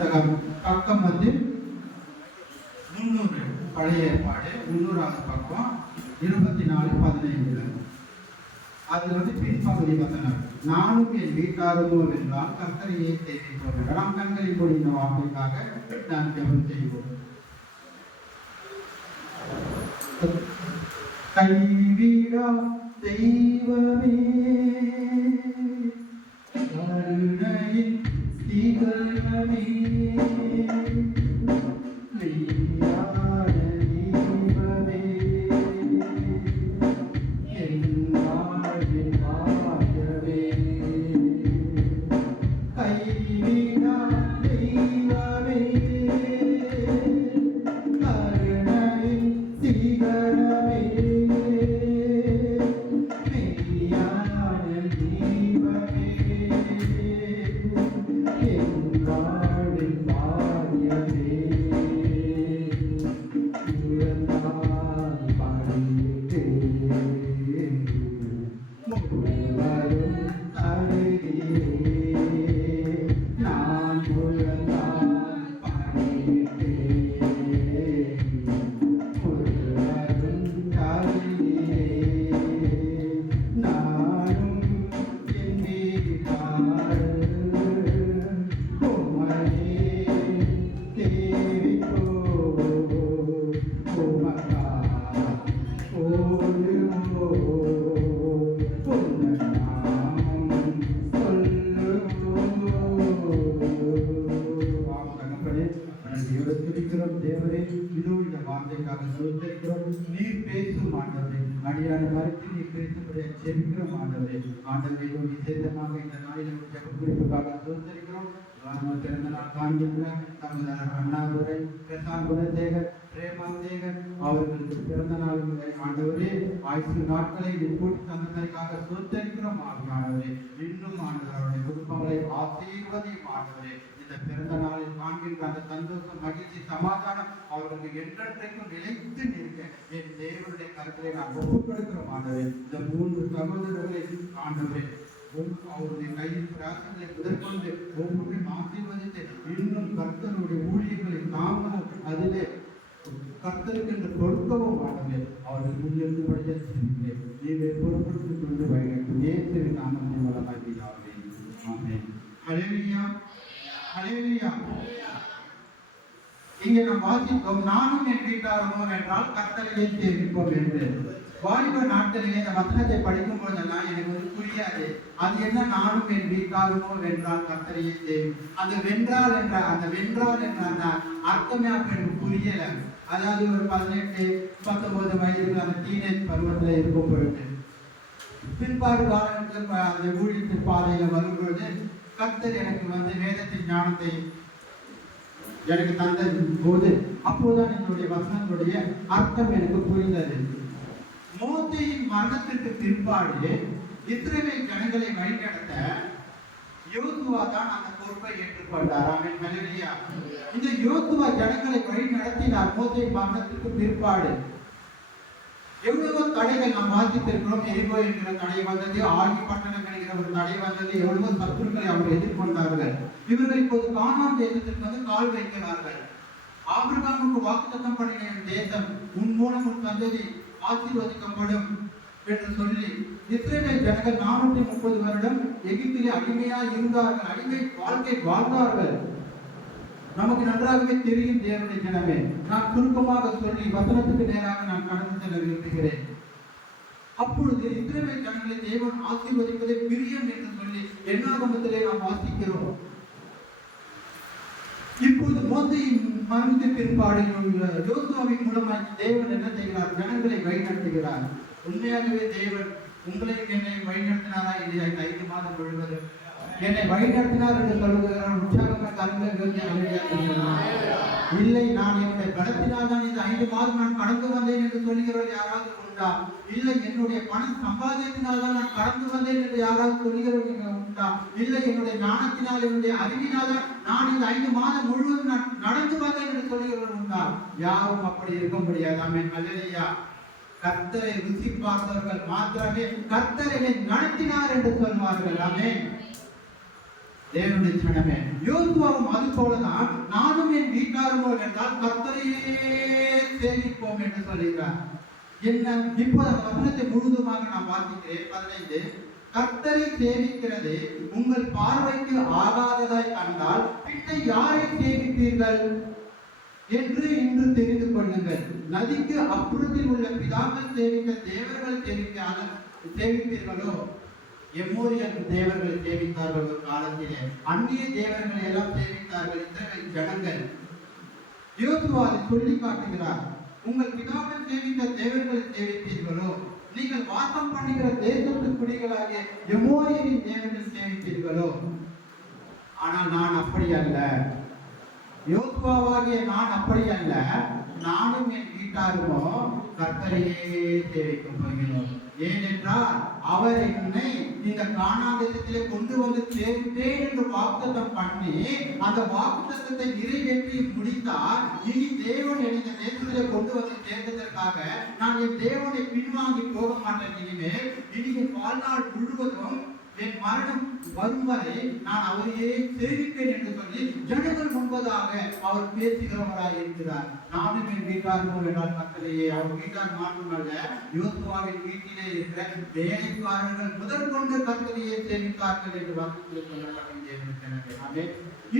புத்தகம் பக்கம் 300 பழைய ஏற்பாடு 300வது பக்கம் 24:15. அது பின்பகுதி வசனம். நானும் என் வீட்டாருமோ என்றால் கர்த்தரையே சேவிப்போம். நாம் கண்களின் போது இந்த வார்த்தைக்காக நான் ஜெபம் செய்வோம். கைவிடா தெய்வமே கருணையின் தீகரமே நீர் பேசும் ஆண்டவரே, அடியான மறுத்து நீர் பேசும்படிய ஜெபிக்கிறோம் ஆண்டவரே. ஆண்டவரே விசேஷமாக இந்த நாளில் ஜெப குறிப்புக்காக சோதரிக்கிறோம். பிறந்த நாள் காண்கின்ற தமது அண்ணாதுரை, பிரசாந்த் குணசேகர், பிரேமாசேகர் அவர்களுக்கு பிறந்த நாள் ஆண்டவரே ஆயுசு நாட்களை கூட்டி தந்ததற்காக சோதரிக்கிறோம் ஆண்டவரே. இன்னும் ஆண்டவருடைய குடும்பங்களை ஆசீர்வதியும் ஆண்டவரே. இந்த பிறந்த நாளில் காண்கின்ற அந்த சந்தோஷம், மகிழ்ச்சி, சமாதானம் அவர்களுக்கு என்றென்றைக்கும் நிலைத்து நிற்க என் தேவனுடைய கருத்திலே நான் ஒப்புக்கொடுக்கிறோம் ஆண்டவரே. இந்த 3 சகோதரர்களை ஆண்டவரே அவருடைய கையில் பிரார்த்தனை முதற்கொண்டு ஒவ்வொன்றையும் ஆசீர்வதித்து இன்னும் கர்த்தருடைய ஊழியர்களை தாங்கவும் அதிலே கர்த்தருக்கு என்று கொடுக்கவும் ஆண்டவரே அவர்கள் முன்னிருந்து படிக்க செய்கிறேன். நீங்கள் பொறுப்படுத்திக் கொண்டு வழங்கும் இயேசுவின் நாமத்தின் மூலமாக பிதாவே. ஆமென். ஹல்லேலூயா, ஹல்லேலூயா. இங்கே நாம் வாசித்தோம், நானும் என் வீட்டாருமோ என்றால் கர்த்தரையே சேவிப்போம் என்று. வாலிப நாட்களிலே இந்த வசனத்தை படிக்கும் போதெல்லாம் எனக்கு புரியாது. அது என்ன நானும் என் வீட்டாருமோ வென்றால் கர்த்தரையே சேவி. அந்த வென்றால் என்ற அந்த அர்த்தமே அப்ப எனக்கு புரியல. அதாவது ஒரு 18-19 வயதுக்கு அந்த டீனேஜ் பருவத்தில் இருக்கும் பொழுது பின்பாடு காலத்தில் அந்த ஊழியத்தின் பாதையில வரும்பொழுது கர்த்தர் எனக்கு வேதத்தின் ஞானத்தை எனக்கு தந்த போது அப்போதான் என்னுடைய வசனங்களுடைய அர்த்தம் எனக்கு புரிந்தது. மோசேயின் மரணத்திற்கு பிற்பாடு இஸ்ரவேல் ஜனங்களை வழிநடத்த யோசுவா தான் அந்த பொறுப்பை ஏற்றுக்கொண்டார். ஆமென். ஹல்லேலூயா. இந்த யோசுவா ஜனங்களை வழி நடத்தினார். மோசேயின் மரணத்திற்கு பிற்பாடு எவ்வளவோ தடைகள் நாம் வாசித்திருக்கிறோம். எரிகோ என்கிற தடை வந்தது, ஆகி பட்டணம் என்கிற ஒரு தடை வந்தது. எவ்வளவோ சத்துருக்களை அவர் எதிர்கொண்டார்கள். இவர்கள் இப்போது கானான் தேசத்திற்கு கால் வைக்கிறார்கள். ஆபிரகாமுக்கு வாக்குத்தத்தம் பண்ணின தேசம் உன் மூலம் உன் சந்ததி ஆசீர்வதிக்கப்படும் என்று சொல்லி இஸ்ரவேல் ஜனங்கள் 430 வருடம் எகிப்திலே அடிமையாக இருந்தார்கள். அடிமை வாழ்க்கை வாழ்ந்தார்கள். நமக்கு நன்றாகவே தெரியும் தேவனுடைய ஜனமே. நான் சுருக்கமாக சொல்லி வசனத்துக்கு நேராக நான் கடந்து செல்ல விரும்புகிறேன். அப்பொழுது இஸ்ரவேல் ஜனங்களை தேவன் ஆசீர்வதிப்பதை பிரியம் என்று சொல்லி எண்ணாகமத்திலே நாம் வாசிக்கிறோம். இப்போது மோசேயின் மரணத்திற்கு பிற்பாடு யோசுவாவின் மூலமாக தேவன் என்ன செய்கிறார்? ஜனங்களை வழிநடத்துகிறார். உண்மையாகவே தேவன் உங்களையும் என்னை வழிநடத்தினாரா இல்லையா? 5 மாதம் முழுவதும் என்னை வழிநடத்தினார் என்று சொல்லுகிறார். உற்சாகமாக இல்லை, நான் என்னுடைய பலத்தினால் தான் இந்த 5 மாதம் நான் கடந்து வந்தேன் என்று சொல்லுகிறவர் யாராவது உண்டா? இல்லை, என்னுடைய பணம் சம்பாதித்தினால் தான் நான் கடந்து வந்தேன் என்று யாராவது சொல்லுகிறவர் உண்டா? இல்லை, என்னுடைய ஞானத்தினால் என்னுடைய அறிவினால் தான் நான் இந்த 5 மாதம் முழுவதும் நான் நடந்து வந்தேன் என்று சொல்லுகிறவர் உண்டா? யாரும் அப்படி இருக்க முடியாது. ஆமென். ஹல்லேலூயா. கர்த்தரை ருசி பார்த்தவர்கள் மாத்திரமே கர்த்தரை நடத்தினார் என்று சொல்வார்கள். ஆமென். தேவனுடைய ஜனமே, யோசுவாவும் அது போலதான் வீட்டாருமோ என்றால் கர்த்தரையே சேவிப்போம் என்று சொல்கிறார். என்ன இப்போ அந்த வசனத்தை முழுதுமாக நான் வாசிக்கிறேன். 15 கர்த்தரை சேவிக்கிறது உங்கள் பார்வைக்கு ஆகாததாய் கண்டால் பின்ன யாரை சேவிப்பீர்கள் என்று இன்று தெரிந்து கொள்ளுங்கள். நதிக்கு அப்புறத்தில் உள்ள பிதாக்கள் சேவித்த தேவர்கள் சேவிப்பீர்களோ? எம்மோரியர் தேவர்கள் சேவித்தார்கள் ஒரு காலத்திலே, அந்நிய தேவர்களை எல்லாம் சேவித்தார்கள் இஸ்ரவேல் ஜனங்கள். யோசுவா அதை சொல்லி காட்டுகிறார். உங்கள் பிதாக்கள் சேவித்த தேவர்களை சேவிப்பீர்களோ? நீங்கள் வாசம் பண்ணுகிற தேசத்து குடிகளாகிய எம்மோரியரின் தேவர்கள் சேவிப்பீர்களோ? ஆனால் நான் அப்படி அல்ல. யோசுவாவாகிய நான் அப்படி அல்ல. நானும் என் வீட்டாருமோ கர்த்தரையே சேவிக்கப் போகிறோம். ஏனென்றால் அவர் என்னை இந்த கானான் தேசத்திலே கொண்டு வந்து சேர்ப்பேன் என்று வாக்குத்தத்தம் பண்ணி அந்த வாக்குத்தத்தத்தை நிறைவேற்றி முடித்தார். இனி தேவன் என்னை இந்த தேசத்திலே கொண்டு வந்து சேர்த்ததற்காக நான் என் தேவனை பின்வாங்கி போக மாட்டேன். இனிமேல் இனி என் வாழ்நாள் முழுவதும் என் மரணம் வரும் வரை நான் அவரையே சேவிப்பேன் என்று சொல்லி ஜனங்கள் முன்பதாக அவர் பேசுகிறவராய் இருக்கிறார். நானும் என் வீட்டாருமோ என்றால் கர்த்தரையே. அவர் வீட்டார் மாற்றமல்ல, யோசுவாவின் வீட்டிலே இருக்கிற வேலைக்காரர்கள் முதற்கொண்டு கர்த்தரையே சேவித்தார்கள் என்று வாக்குறுதியில் சொல்லப்பட்டிருக்கிறது.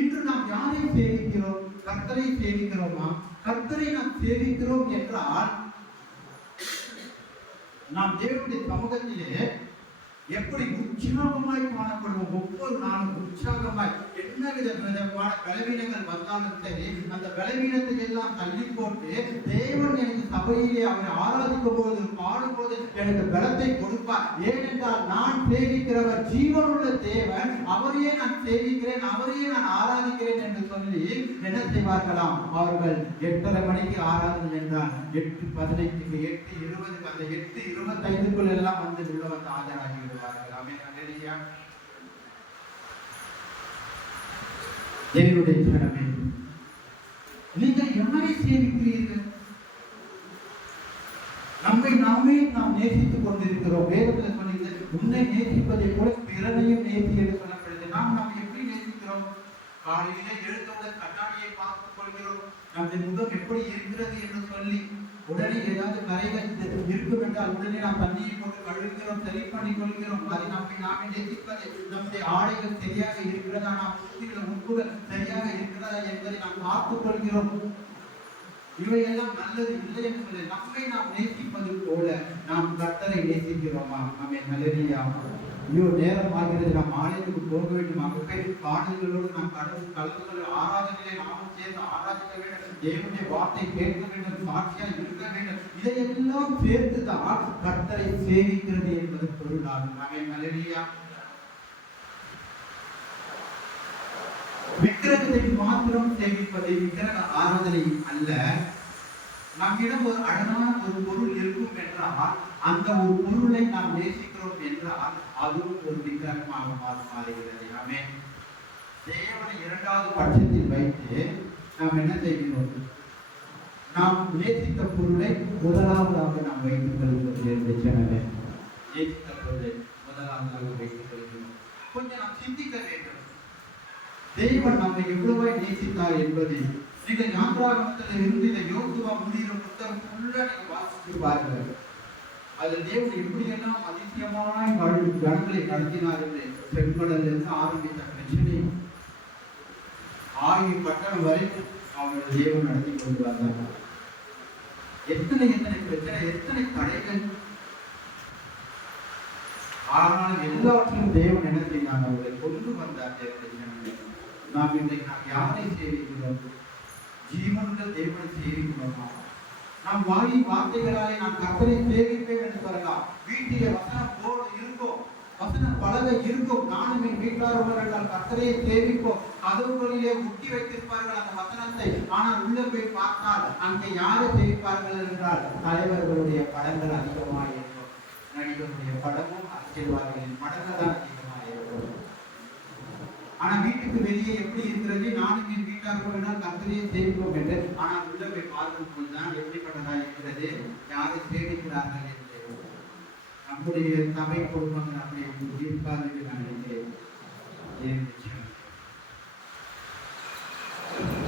இன்று நாம் யாரை சேவிக்கிறோம்? கர்த்தரை சேவிக்கிறோமா? கர்த்தரை நாம் சேவிக்கிறோம் என்றால் நாம் தேவனுடைய சமூகத்திலே எப்படி உற்சாகமாய் காணப்படுவோம்? ஒவ்வொரு நாளும் உற்சாகமாய் என்ன விதமான பலவீனங்கள் வந்தாலும் சரி, அந்த பலவீனத்தை எல்லாம் தள்ளி போட்டு தேவன் எனக்கு சபையிலே அவரை ஆராதிக்கும் போது பாடும்போது எனக்கு பலத்தை கொடுப்பார். ஏனென்றால் நான் சேவிக்கிறவர் ஜீவனுள்ள தேவன், அவரையே நான் சேவிக்கிறேன், அவரையே நான் ஆராதிக்கிறேன் என்று சொல்லி என்ன செய்வார்களாம்? அவர்கள் 8:30 மணிக்கு ஆராதனை என்றால் 8:15 8:20 அந்த 8:25 எல்லாம் வந்து உள்ள வந்து ஆஜராகி தேவனுடைய ஜனமே, நீங்கள் யாரை சேவிக்கிறீர்கள்? நம்மை நாமே நாம் நேசித்துக் கொண்டிருக்கிறோம். வேதத்தில் சொல்லுகிறது, உன்னை நேசிப்பதை போல பிறனையும் நேசி என்று சொல்லப்படுகிறது. நாம் எப்படி நேசிக்கிறோம்? காலையிலே எழுந்தவுடன் கண்ணாடியை பார்த்துக் கொள்கிறோம். நம்முடைய முகம் எப்படி இருக்கிறது என்று சொல்லி உடனே ஏதாவது கரைகள் இருக்கும் என்றால் உடனே நாம் தண்ணியை போட்டு கழுவுகிறோம், சரி பண்ணி கொள்கிறோம். அதை நம்மை நாமே நேசிப்பது. நம்முடைய ஆடைகள் சரியாக இருக்கிறதா, நாம் சுற்றியுள்ள உறுப்புகள் சரியாக இருக்கிறதா என்பதை நாம் பார்த்துக் கொள்கிறோம். இவையெல்லாம் நல்லது இல்லை என்பது நம்மை நாம் நேசிப்பது போல நாம் கர்த்தரை நேசிக்கிறோமா? நம்மை நல்லறியா ஐயோ நேரம் ஆகிறது, நாம் ஆலயத்துக்கு போக வேண்டும். அங்கே பாடல்களோடு நாம் கடவுள் கலந்து ஆராதனையை நாமும் சேர்ந்து ஆராதிக்க வேண்டும். தேவனுடைய வார்த்தை கேட்க வேண்டும், சாட்சியாக இருக்க வேண்டும். இதையெல்லாம் சேர்த்துதான் கர்த்தரை சேவிக்கிறது என்பது பொருளாகும். நம்மை நல்லறியா விக்கிரகத்தை மாத்திரம் சேவிப்பதை விக்கிரக ஆராதனை அல்ல. நம்மிடம் ஒரு அழகான ஒரு பொருள் இருக்கும் என்றால் அந்த ஒரு பொருளை நாம் நேசிக்கிறோம் என்றால் அதுவும் ஒரு விக்கிரகமாக மாறுகிறது. நாமே தேவனை இரண்டாவது பட்சத்தில் வைத்து நாம் என்ன செய்கிறோம்? நாம் நேசித்த பொருளை முதலாவதாக நாம் வைத்துக் கொள்வது என்று சொன்னது. நேசித்த பொருளை முதலாவதாக வைத்துக் கொள்கிறோம். கொஞ்சம் நாம் சிந்திக்க வேண்டும். தேவன் நம்மை எவ்வளவு நேசித்தார் என்பது நீங்கள் யாத்ராகமத்தில் இருந்து இந்த யோசுவா முடிகிற புத்தகம் ஃபுல்லா நீங்க வாசித்து பாருங்கள். அதில் தேவன் எப்படியெல்லாம் அதிசயமாய் ஜனங்களை நடத்தினார் என்று பெண்களிலிருந்து ஆரம்பித்த பிரச்சனை ஆகிய பட்டணம் வரைக்கும் அவர்கள் தேவன் நடத்தி கொண்டு வந்தார். எத்தனை பிரச்சனை, எத்தனை தடைகள், ஆனால் எல்லாவற்றையும் தேவன் என்ன செய்தார்? அவர்களை கொண்டு வந்தார். நாம் இன்றைக்கு நாம் யாரை சேவிக்கிறோம்? ஜீவனுள்ள தேவனை சேவிக்கிறோமா? நாம் வார்த்தைகளாலே நாம் கர்த்தரை சேவிப்பேன் என்று சொல்லலாம். வீட்டிலே வசனம் போர்டு இருக்கும், வசன பலகை இருக்கும். நானும் என் வீட்டார்கள் கர்த்தரையை சேவிப்போம். கதவுகளிலே ஒட்டி வைத்திருப்பார்கள் அந்த வசனத்தை. ஆனால் உள்ள போய் பார்த்தால் அங்கே யாரை சேவிப்பார்கள் என்றால் தலைவர்களுடைய படங்கள் அதிகமாக இருக்கும். நடிகருடைய படமும் அரசியல்வாதிகளின் படங்கள் தான் அதிகமாக இருக்கும். ஆனா வீட்டுக்கு வெளியே எப்படி இருக்கிறது? நானும் என் வீட்டார்கள் என்றால் கர்த்தரையை சேவிப்போம் என்று. ஆனால் உள்ள போய் பார்க்கும் போதுதான் எப்படிப்பட்டதா இருக்கிறது, யாரை சேவிக்கிறார்கள் என்று. நம்முடைய சபை குடும்பங்கள் அப்படி இருப்பார்கள் நான் நினைக்கிறேன்.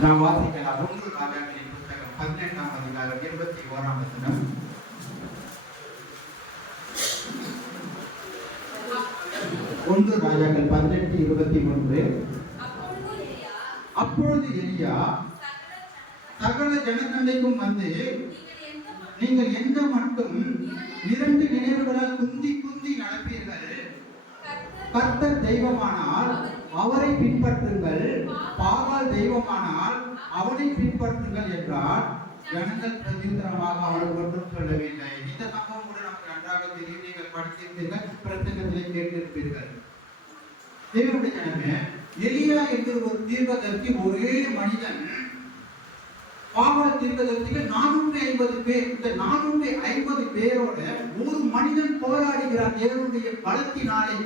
நாம் வாசிக்கலாம். 1 ராஜாக்களின் புத்தகம் 18ஆம் அதிகாரம் 21ஆம் வசனம். ஒன்று ராஜாக்கள் 18:21. அப்பொழுது எலியா சகல ஜனத்தண்டைக்கும் வந்து, நீங்கள் எந்த மட்டும் 2 நினைவுகளால் குந்தி குந்தி நடப்பீர்கள், கர்த்தர் தெய்வமானால் அவரை பின்பற்றுங்கள், பாகால் தெய்வமானால் அவனை பின்பற்றுங்கள் என்றார். ஜனங்கள் பிரதித்திரமாக அவனுக்கு ஒன்றும் சொல்லவில்லை. இந்த சம்பவம் கூட நமக்கு நன்றாக தெரியும். நீங்கள் படித்திருப்பீர்கள், பிரசங்கத்திலே கேட்டிருப்பீர்கள். தேவனுடைய ஜனமே, எலியா என்கிற ஒரு தீர்க்கதரிசி, ஒரே மனிதன், பாகால் தீர்க்கதரிசிகள் 450 பேர். இந்த 450 பேரோட ஒரு மனிதன் போராடுகிறார் தேவனுடைய பலத்தினாலே.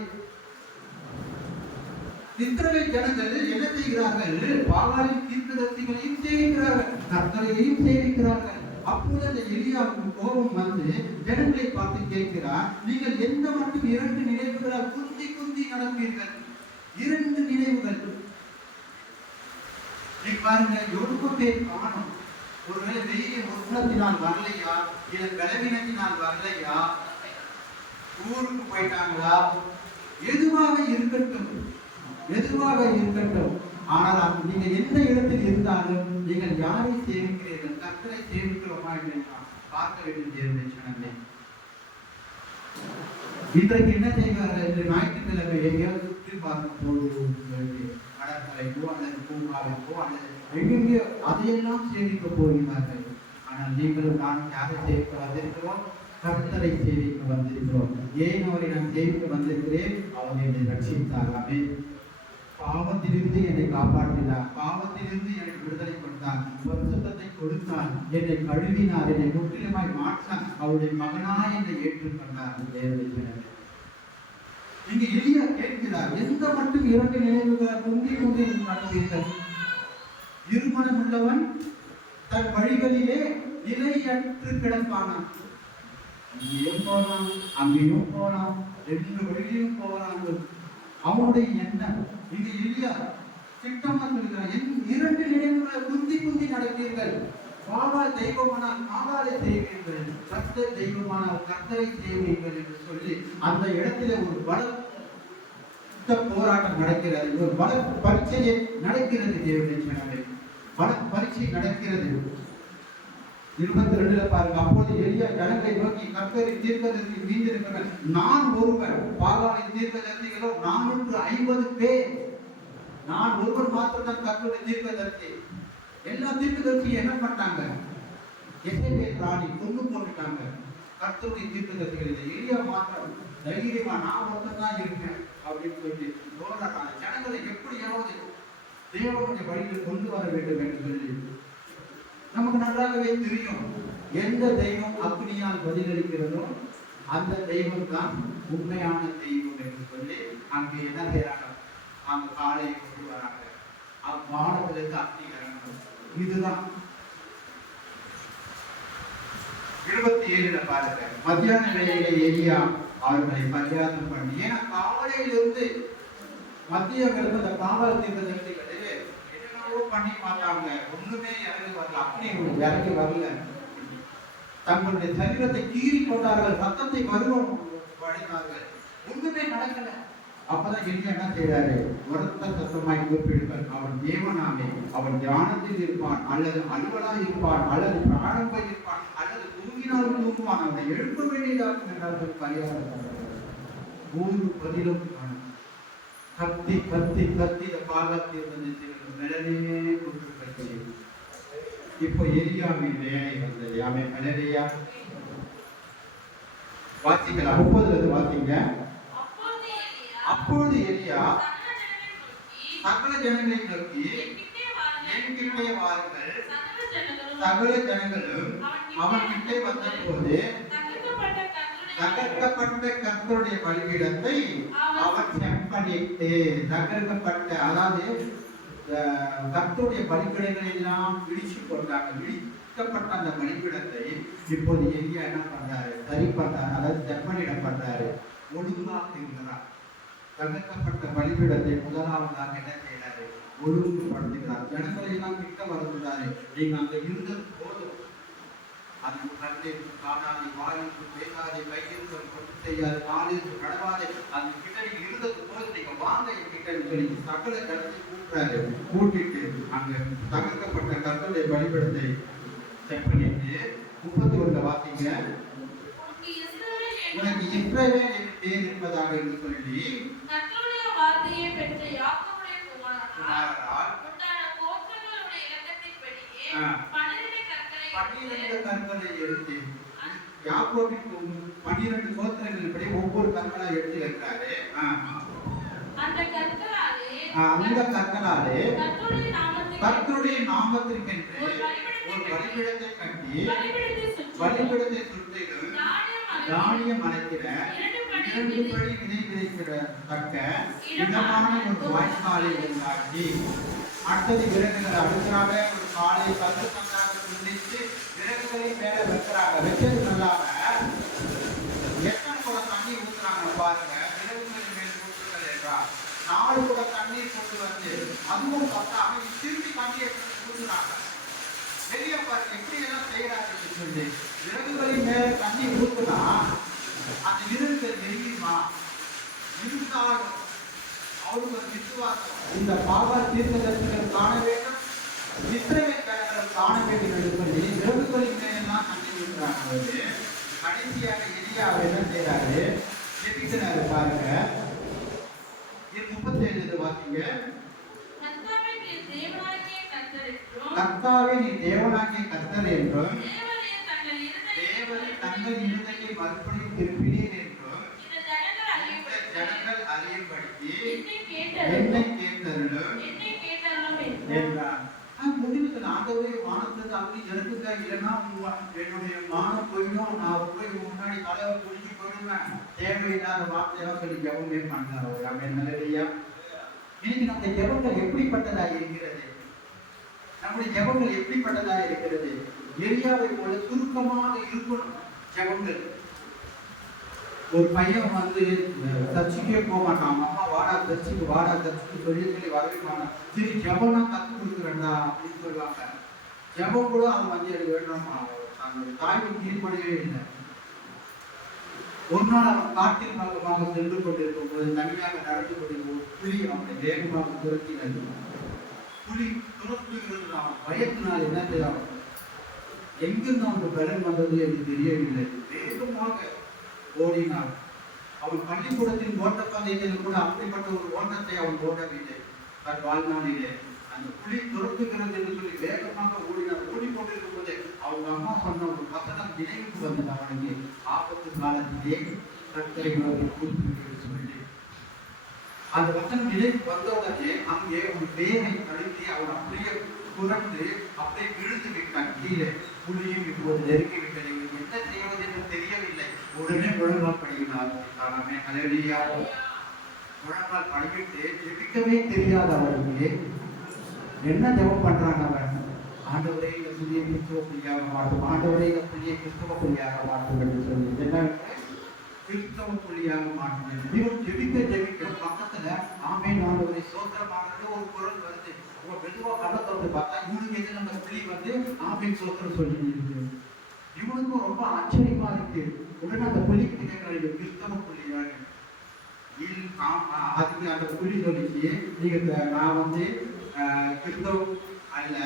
இஸ்ரவேல் ஜனங்கள் என்ன செய்கிறார்கள்? பாகாலின் தீர்க்கதரிசிகளையும் சேவிக்கிறார்கள், கர்த்தரையும் சேவிக்கிறார்கள். அப்போது அந்த எலியாவுக்கு கோபம் வந்து ஜனங்களை பார்த்து கேட்கிறார், நீங்கள் எந்த மட்டும் 2 நினைவுகளால் குந்தி குந்தி நடப்பீர்கள்? 2 நினைவுகள். பாருங்க, எவ்வளவு பேர் காணும். ஒருவேளை வெயிலின் உஷ்ணத்தினால் வரலையா, இல்ல பலவீனத்தினால் வரலையா, ஊருக்கு போயிட்டாங்களா, எதுவாக இருக்கட்டும், எதுவாக இருக்கட்டும். ஆனால் நீங்க எந்த இடத்தில் இருந்தாலும் நீங்கள் யாரை சேவிக்கிறீர்கள்? கர்த்தரை சேவிக்கிறோமா என்று பார்க்க வேண்டும். தேவனே, இன்றைக்கு என்ன செய்வார்கள் என்று ஞாயிற்றுக்கிழமை எங்கேயாவது சுற்றி பார்க்க போடுவோம், கடற்கரைக்கோ அல்லது பூங்காவிற்கோ அல்லது எங்கெங்கோ அதையெல்லாம் சேவிக்க போகிறார்கள். ஆனால் நீங்களும் நானும் யாரை சேவிக்க வந்திருக்கிறோம்? கர்த்தரை சேவிக்க வந்திருக்கிறோம். ஏன் அவரை நான் சேவிக்க வந்திருக்கிறேன்? அவர் என்னை ரட்சித்தாராமே, பாவத்திலிருந்து என்னை காப்பாற்றினார், பாவத்திலிருந்து எனக்கு விடுதலை கொடுத்தார், பரிசுத்தத்தை கொடுத்தார், என்னை கழுவினார், என்னை முற்றிலுமாய் மாற்றார், அவருடைய மகனாய் என்னை ஏற்றுக்கொண்டார். இங்கு எலியா கேட்கிறார், எந்த மட்டும் 2 நினைவுகளால் குந்தி குந்தி நடப்பீர்கள்? இருமனம் உள்ளவன் தன் வழிகளிலே நிலையற்று கிடப்பானான். இங்கேயும் போனான், அங்கேயும் போனான், 2 வழியிலும் போறாங்க. அவனுடைய எண்ணம். இங்கு எலியா திட்டமா சொல்கிறார், 2 நினைவுகளை குந்தி குந்தி நடப்பீர்கள். பாகால் தெய்வமானால் பாகாலை செய்வீர்கள், கர்த்தர் தெய்வமானால் கர்த்தரை செய்வீர்கள் என்று சொல்லி அந்த இடத்திலே ஒரு பல போராட்டம் நடக்கிறது, ஒரு பல பரீட்சையை நடக்கிறது. தேவனே, பல பரீட்சை நடக்கிறது. 22 பாருங்க. அப்போது எலியா ஜனங்களை நோக்கி, கர்த்தரின் தீர்க்கதரிசி மீந்திருக்கிறேன், நான் ஒருவர், பாகாலின் தீர்க்கதரிசிகளோ 450 பேர். நான் ஒருவர் மாத்திரம் கர்த்தருடைய தீர்க்கதரிசி. எல்லா தீர்க்கதரிசியும் என்ன பண்ணாங்க? எசேபேல் ராணி கொண்டு போட்டுட்டாங்க கர்த்தருடைய தீர்க்கதரிசிகளை. எலியா மாத்திரம் தைரியமா, நான் மட்டும் தான் இருக்கேன் அப்படின்னு சொல்லி போராடுறாங்க. ஜனங்களை எப்படியாவது தேவனுடைய வழியில் கொண்டு வர வேண்டும் என்று சொல்லி. நமக்கு நன்றாகவே தெரியும், எந்த தெய்வம் அக்னியால் பதிலளிக்கிறதோ அந்த தெய்வம் தான் உண்மையான தெய்வம் என்று சொல்லி அங்கே என்ன செய்யறாங்க? அந்த காலையை கொண்டு வராங்க, வானத்திலிருந்து அக்னி இறங்கணும். இதுதான் 27 பாருங்க. மத்தியான வேளையிலே எலியா அவர்களை பரியாசம் பண்ணி, ஏன்னா காலையிலிருந்து மத்தியம் இருந்து அந்த காவல் தீர்க்கதரிசிகளே என்னென்னவோ பண்ணி பார்த்தாங்க, ஒண்ணுமே இறங்கி வரல, அக்னி இறங்கி வரல. தங்களுடைய சரீரத்தை கீறி கொண்டார்கள், ரத்தத்தை பருவம் வழிந்தார்கள், ஒண்ணுமே நடக்கல. அப்பதான் எலியா என்ன செய்யறாரு? உரத்த சத்தமாய் கூப்பிடுங்கள், அவன் தேவனாமே, அவன் தியானத்தில் இருப்பான், அல்லது அலுவலாக இருப்பான், அல்லது பிராணம் போயிருப்பான், அல்லது தூங்கினாலும் தூங்குவான், அவனை எழுப்ப வேண்டியதாகும் என்றார்கள். பரிகாரம் ஊரு பதிலும் கத்தி கத்தி கத்தி இந்த பாகத்தில் வந்து மெலனே கொண்டு. இப்போ எலியாவின் வேலை வந்தது. அவன் மெலனையா வாசிக்கலாம். 30 வாசிங்க. அப்பொழுது எலியா சகல ஜனங்களை நோக்கி, என்கிட்டே வாருங்கள். சகல ஜனங்களும் அவன் கிட்டே வந்த போது தகர்க்கப்பட்ட கர்த்தருடைய பலிபீடத்தை அவன் செப்பனிட்டு, தகர்க்கப்பட்ட, அதாவது கர்த்தருடைய பலிபீடங்களை எல்லாம் இடிச்சு கொண்டாங்க. இடிக்கப்பட்ட அந்த பலிபீடத்தை இப்போது எலியா என்ன பண்றாரு? சரி பண்றாரு, அதாவது செப்பனிடப்பட்டாரு, ஒழுங்காக இருக்கிறார். தகர்க்கப்பட்ட பலிபீடத்தை முதலாவதாக என்ன செய்யறாரு? ஒழுங்குபடுத்துகிறார். ஜனங்களை எல்லாம் கிட்ட வருகிறாரு. நீங்க அங்க இருந்தது போதும். அதுக்கு கண்ணே காணாதே, வாயிற்கு பேசாதே, கையிற்கு கொண்டு செய்யாது, காலிற்கு கடவாதே, அந்த கிட்ட நீங்க இருந்தது போது நீங்க வாங்க என்கிட்ட சொல்லி சகல ஜனத்தை கூட்டுறாரு. கூட்டிட்டு அங்க தகர்க்கப்பட்ட கற்களுடைய பலிபீடத்தை செக் பண்ணிட்டு 31 வாசிங்க. உனக்கு இஸ்ரவேல் என்று பேர் இருப்பதாக என்று சொல்லி கர்த்தருடைய வார்த்தையை பெற்ற யாக்கோபுடைய குமாரரால் உண்டான கோத்திரங்களுடைய இலக்கத்தின்படியே 12 கற்களை எடுத்து யாக்கோபின் 12 கோத்திரங்களின்படி ஒவ்வொரு கற்களா எடுத்து வைக்கிறாரு. அந்த கற்களாலே கர்த்தருடைய நாமத்திற்கென்று ஒரு பலிபீடத்தை கட்டி பலிபீடத்தை சுற்றிலும் தானியம் அணைக்கிற 2 படி விதை விதைக்கிற தக்க இடமான ஒரு வாய்க்காலை உண்டாக்கி அடுத்தது விறகுகளை அடுத்ததாக ஒரு காலை கல்லு கல்லாக துண்டித்து விறகுகளின் மேல வைக்கிறாங்க. வச்சது நல்லாக எத்தனை கூட தண்ணி ஊற்றுறாங்க பாருங்க. விறகுகளின் மேல் ஊற்றுங்கள் என்றார் 4 கூட தண்ணீர் கொண்டு வந்து அதுவும் பார்த்தாங்க திருப்பி தண்ணியை ஊற்றுறாங்க. வெளியே பாருங்க எப்படி எல்லாம் செய்யறாங்க சொல்லி விறகுகளின் மேல தண்ணி ஊற்றுனா அந்த விறகுகள் நெருங்கிமா இருந்தாலும் அவருக்கு ஒரு விசுவாசம். இந்த பாவ தீர்க்கதரிசிகள் காண வேண்டும், இஸ்ரவேல் காண வேண்டும் என்று சொல்லி விறகுகளின் மேலாம் தண்ணி ஊற்றுறாங்க. கடைசியாக எலியாவை என்ன செய்யறாரு, ஜெபிக்கிறாரு பாருங்க. 37 வாசிங்க. கர்த்தாவே நீ தேவனாகிய கர்த்தர் என்றும் தேவரே தங்கள் இருதயத்தை மறுபடியும் திருப்பினீர் என்றும் ஜனங்கள் அறியும்படி என்னை கேட்டருளும் என்றார். முடிவுக்கு ஆண்டவரே வானத்துக்கு அப்படி இருக்குங்க, இல்லைன்னா என்னுடைய மானம் போயிடும், நான் போய் முன்னாடி தலைவர் குடிச்சு போயிடுவேன், தேவையில்லாத வார்த்தையெல்லாம் சொல்லி ஜெபமே பண்ணார். அவர் நல்லதையா இன்னைக்கு நம்முடைய ஜெபங்கள் எப்படிப்பட்டதா இருக்கிறது? நம்முடைய ஜெபங்கள் எப்படிப்பட்டதா இருக்கிறது? எலியாவை போல சுருக்கமாக இருக்கணும் ஜெபங்கள். ஒரு பையன் வந்து சர்ச்சுக்கே போக மாட்டான். அம்மா வாடா சர்ச்சுக்கு சொல்லி வரவே மாட்டான். சரி ஜெபம்னா கற்றுக் கொடுக்குறேன்டா அப்படின்னு சொல்லுவாங்க. ஜெபம் கூட அவன் வந்து எனக்கு வேணுமா, தன்னுடைய தாய்க்கு கீழ்ப்படவே இல்லை. ஒரு நாள் அவன் காட்டில் பக்கமாக சென்று கொண்டிருக்கும் போது தனியாக நடந்து கொண்டிருக்கும் ஒரு புலி அவனை வேகமாக துரத்தினது. புலி துரத்துகிறது. அவன் பயத்தினால் என்ன செய்யும், எங்கிருந்து அவனுக்கு பலன் வந்தது என்று தெரியவில்லை. வேகமாக ஓடினான். அவன் பள்ளிக்கூடத்தின் ஓட்டப்பந்தயத்தில் கூட அப்படிப்பட்ட ஒரு ஓட்டத்தை அவன் ஓடவில்லை தன் வாழ்நாளிலே. அந்த புலி துரத்துகிறது என்று சொல்லி வேகமாக ஓடினார். ஓடிக்கொண்டிருக்கும் போது அவங்க அம்மா சொன்ன ஒரு வசனம் நினைவுக்கு வந்தது அவனுக்கு. ஆபத்து காலத்திலே கர்த்தரை நோக்கி கூப்பிட்டு சொல்லி அந்த வசனம் நினைவுக்கு வந்தவுடனே அங்கே ஒரு வேரை தடுத்து அவன் அப்படியே புரண்டு அப்படியே விழுந்து விட்டான் கீழே. புலியும் இப்போது நெருங்கி விட்டது. என்ன செய்வது என்று தெரியவில்லை. உடனே முழங்கால் படிக்கிறார். அலையா முழங்கால் படிக்கிட்டு ஜெபிக்கவே தெரியாத அவருக்கு என்ன ஜெபம் பண்றாங்க அவன், ஆண்டவரே இந்த புதிய கிறிஸ்துவ புள்ளியாக மாற்றும், ஆண்டவரே இந்த புதிய கிறிஸ்துவ புள்ளியாக மாற்றும் என்று சொல்லி என்ன கிறிஸ்தவ புள்ளியாக மாற்றும். இவன் ஜெபிக்க பக்கத்துல ஆமேன் ஆண்டவரை சோத்திரமானது ஒரு குரல் வருது. மெதுவா கண்ணை திறந்து பார்த்தா இவனுக்கு எது நம்ம புள்ளி வந்து ஆமேன் சோத்திரம் சொல்லி இருக்கு. இவனுக்கும் ரொம்ப ஆச்சரியமா இருக்கு. உடனே அந்த புள்ளிக்கு கேட்கிறாங்க, கிறிஸ்தவ புள்ளியாக அதுக்கு அந்த புள்ளி சொல்லிச்சு, நீங்க நான் வந்து கிறிஸ்தவ அல்ல,